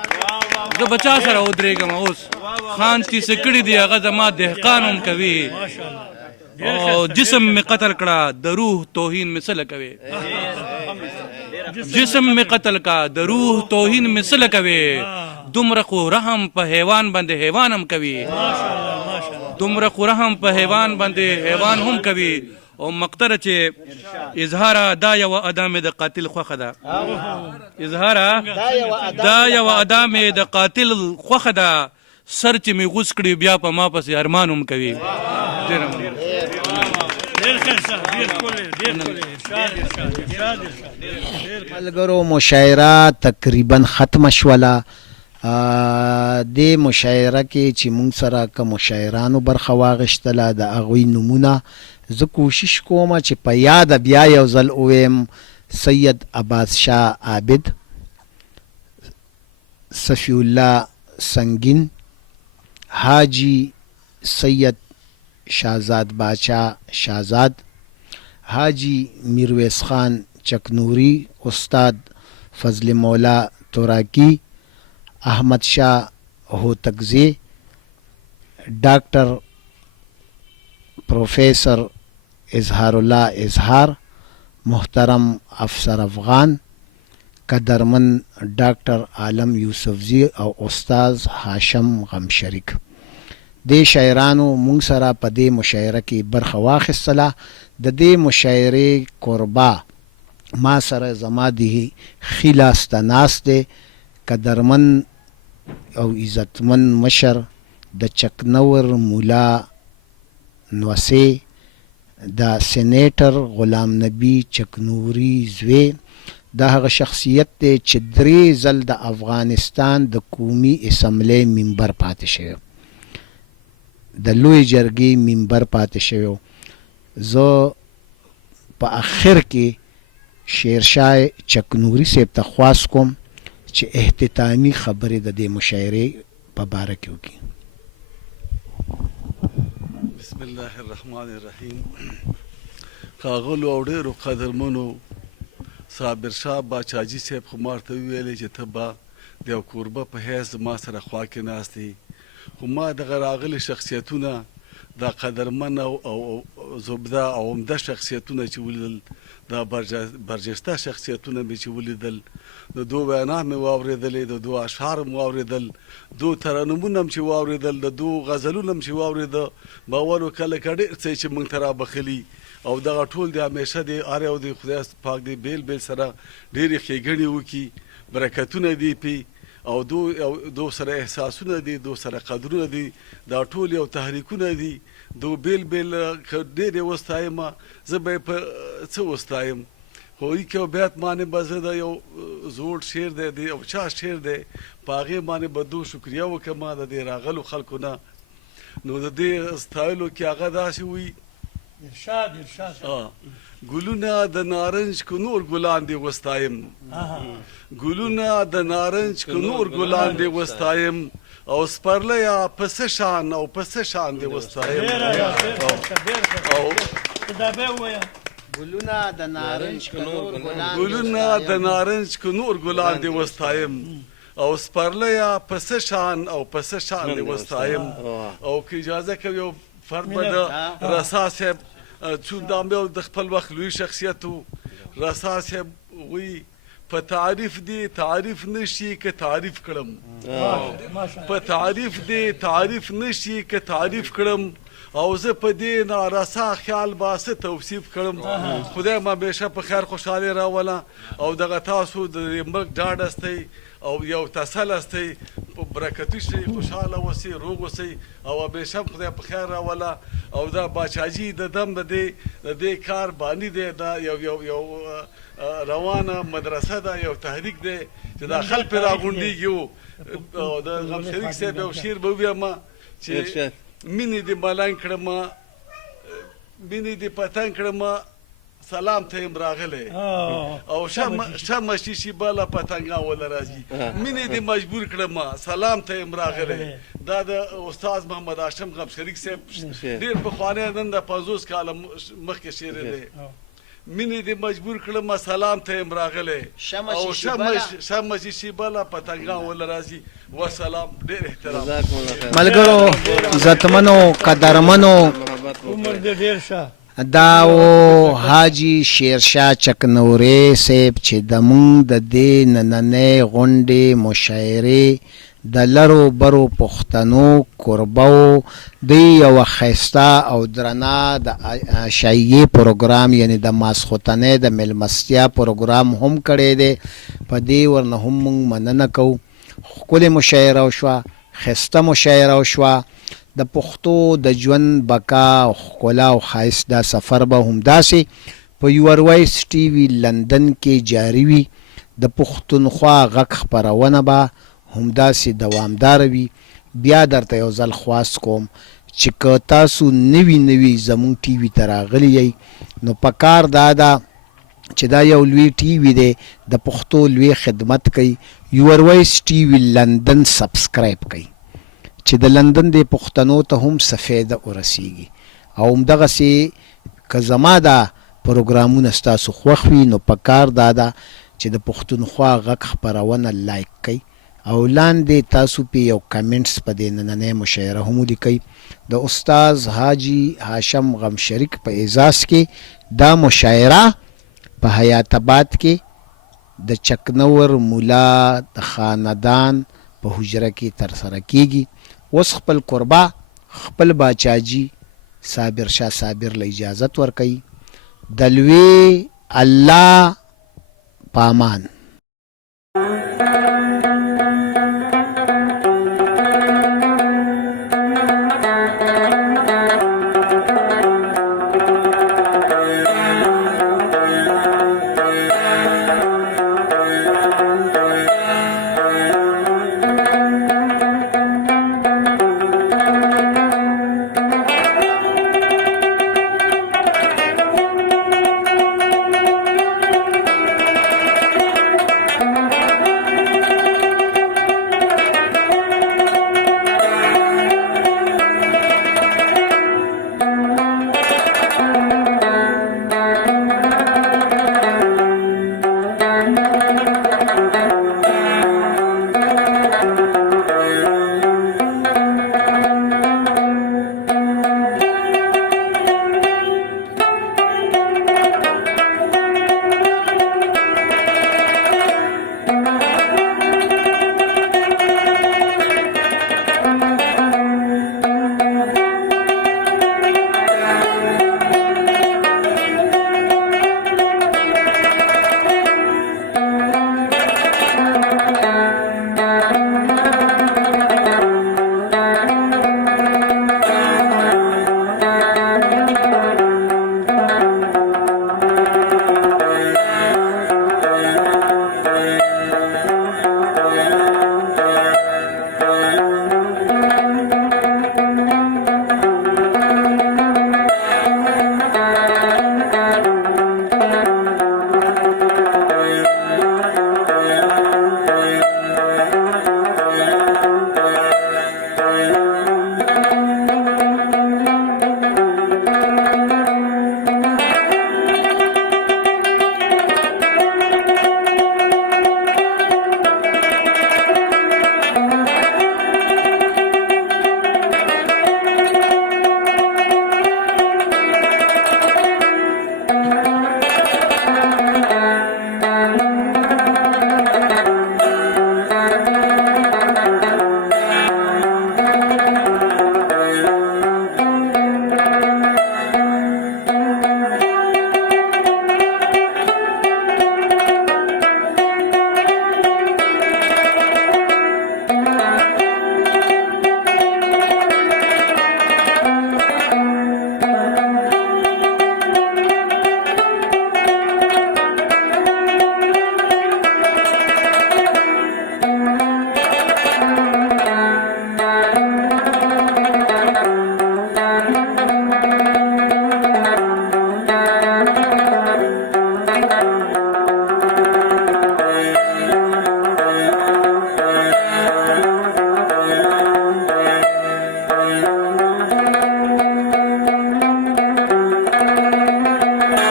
زه بچا سره ودرېږم اوس خان چې سکړي دی هغه زما دهقان هم کوي او جسم می قتل کړه د روح توهین مثل کوي جسم می قتل کا د روح توهین مثل کوي دومره خو رحم په حیوان باندې حیوان هم کوي دومره خو رحم په حیوان باندې حیوان هم کوي او مقتره چې اظهار دا یو ادا مې د قاتل خوخه ده اظهار دا یو ادا مې د قاتل خوخه ده سر چې مې غوس کړي بیا په ما پسې ارمان هم کوي ملګرو مشاعره تقریبا ختم شوله د مشاعره کې چې مونږ سره کوم شاعرانو برخه واغشتله د هغوی نومونه زه کوشش کوم چې په یاد بیا یو ځل وویم سید عباس شاه عابد صفی الله سنگین حاجی سید شہزاد باچا شہزاد حاجی میرویس خان چکنوری استاد فضل مولا توراکی احمد شاہ ہوتکزی ڈاکٹر پروفیسر اظہار اللہ اظہار محترم افسر افغان قدرمن ډاکټر عالم یوسفزي او استاد هاشم غم شریک. د شاعرانو مونږ سره په دې مشاعره کې برخه واخیستله. د دې مشاعرې قربا ما سره زما د ښي لاس ته ناست دی قدرمن او عزتمن مشر د چکنور مولا نوسې د سینیټر غلام نبی چکنوري زوی. دا هغه شخصیت دی چې 3 ځل د افغانستان د قومي اسمبلی ممبر پاتې شوی، د لوی جرګې ممبر پاتې شوی. زه په اخر کې شیرشاه چکنوري صاحب ته خواست کوم چې اختتامي خبرې د دې مشاعرې په باره کې وکړي. بسم الله الرحمن الرحیم. ښاغلو او ډېرو قدرمنو صابر شاه باچاجي صاحب خو ما ورته وویلې چې ته به د یو کوربه په حیث ما سره خوا کې ناست یې، خو ما دغه راغلي شخصیتونه دا قدرمن او زبده او عمده شخصیتونه چې ولیدل، دا برجسته شخصیتونه مې چې ولیدل، د دو وینا مې واورېدلې، د دو اشعار مې واورېدل، دو ترنمونه مې چې واورېدل، د دو غزلونه مې چې واورېده. باور وکړه لکه ډېر څه چې موږ ته رابخلي او دغه ټول د همیشه د هر یو د خدای پاک دی بیل بیل سره ډېرې ښېګڼې وکړي، برکتونه دي پې او دو سره احساسونه دي، دو سره قدرونه دي، دا ټول یو تحریکونه دي. دو بیل بیل که ډېر یې وستایمه زه به یې په څه وستایم، خو هیڅ یو بیت باندې به زه د یو زوړ شعر دی د یو چا شعر دی په هغې باندې به دو شکریه وکړم د دې راغلو خلکو نه. نو د دې ستایلو کې هغه داسې وي ګلونه د نارنج که نور ګلان دې وستایم، ګلونه د نارنج که نور ګلان دې وستایم، او سپرلیه په څه شان او په څه شان دې وستایم. ګلونه د نارنج که نور ګلان دې وستایم، او سپرلیه په څه شان او په څه شان دې وستایم. او که اجازه کوي یو فرد به د رسا صاحب چون دا مې د خپل وخت لوی شخصیت و، رسا صاحب وایي په تعریف دی تعریف نشي که تعریف کړم، په تعریف دی تعریف نشي که تعریف کړم، او زه په دې نارسا خیال به څه توصیف کړم. خدای مو همیشه په خیر خوشحالۍ راوله او دغه تاسو د ملک ډاډ استئ او یو تسل استئ، برکتي شئ، خوشحاله اوسئ، روغ اوسئ او همیشه خدای په خیر راوله. او دا باچاجي د دم د دې کار بانی دی، دا یو روانه مدرسه ده، یو تحریک دی چې دا خلک پرې راغونډېږي. او د غم شریک صاحب یو شعر به ووایم چې مینې دې ملنګ کړمه، مینې دې پتنګ کړمه، سلام ته یم راغلی، او شمه شیشي بله پتنګا وله راځي، مینې دې مجبور کړمه، سلام ته یم راغلی. دا د استاد محمد هاشم غم شریک صاحب ډېر پخوانی نن د 50 کاله مخکې شعر دی. مینې دې مجبور کړمه، سلام ته یم راغلی، او شمه شیشي بله پتنګا وله راځي. وسلام. ډېر احترام. ملګرو عزتمنو قدرمنو، دا و حاجی شیرشاه چکنوري صاحب چې زموږ د دې نننۍ غونډې مشاعرې د لرو برو پښتنو کوربو د یوه ښایسته او درنه د عشایي پروګرام یعنې د ماسخوتنۍ د میلمستیا پروګرام هم کړی دی. په دې ورنه هم موږ مننه کوو. ښکلې مشاعره وشوه، ښایسته مشاعره وشوه. د پښتو د ژوند بقا او ښکلا او ښایست دا سفر به همداسې په یور وایس ټي وي لندن کې جاري وي. د پښتونخوا غږ خپرونه به همداسې دوامداره وي. بیا درته یو ځل خواست کوم چې که تاسو نوي زموږ ټي وي ته راغلي یئ نو پکار دا ده چې دا یو لوی ټي وي دی، د پښتو لوی خدمت کوي. یور وایس ټي وي لندن سبسکرایب کوي چې د لندن د پښتنو ته هم څه فایده ورسیږي. او همدغسې که زما دا پروګرامونه ستاسو خوښ وي نو پکار دا ده چې د پښتونخوا غږ خپرونه لایک کوئ او لاندې تاسو پې یو کمنټس په دې نننۍ مشاعره هم ولیکئ. د استاذ حاجي هاشم غم شریک په اعزاز کې دا مشاعره په حیات آباد کې د چکنور مولا د خاندان په حجره کې ترسره کیږي. اوس خپل قربا خپل باچاجي صابر شاه صابر له اجازت ورکوي. د لوی الله پامان.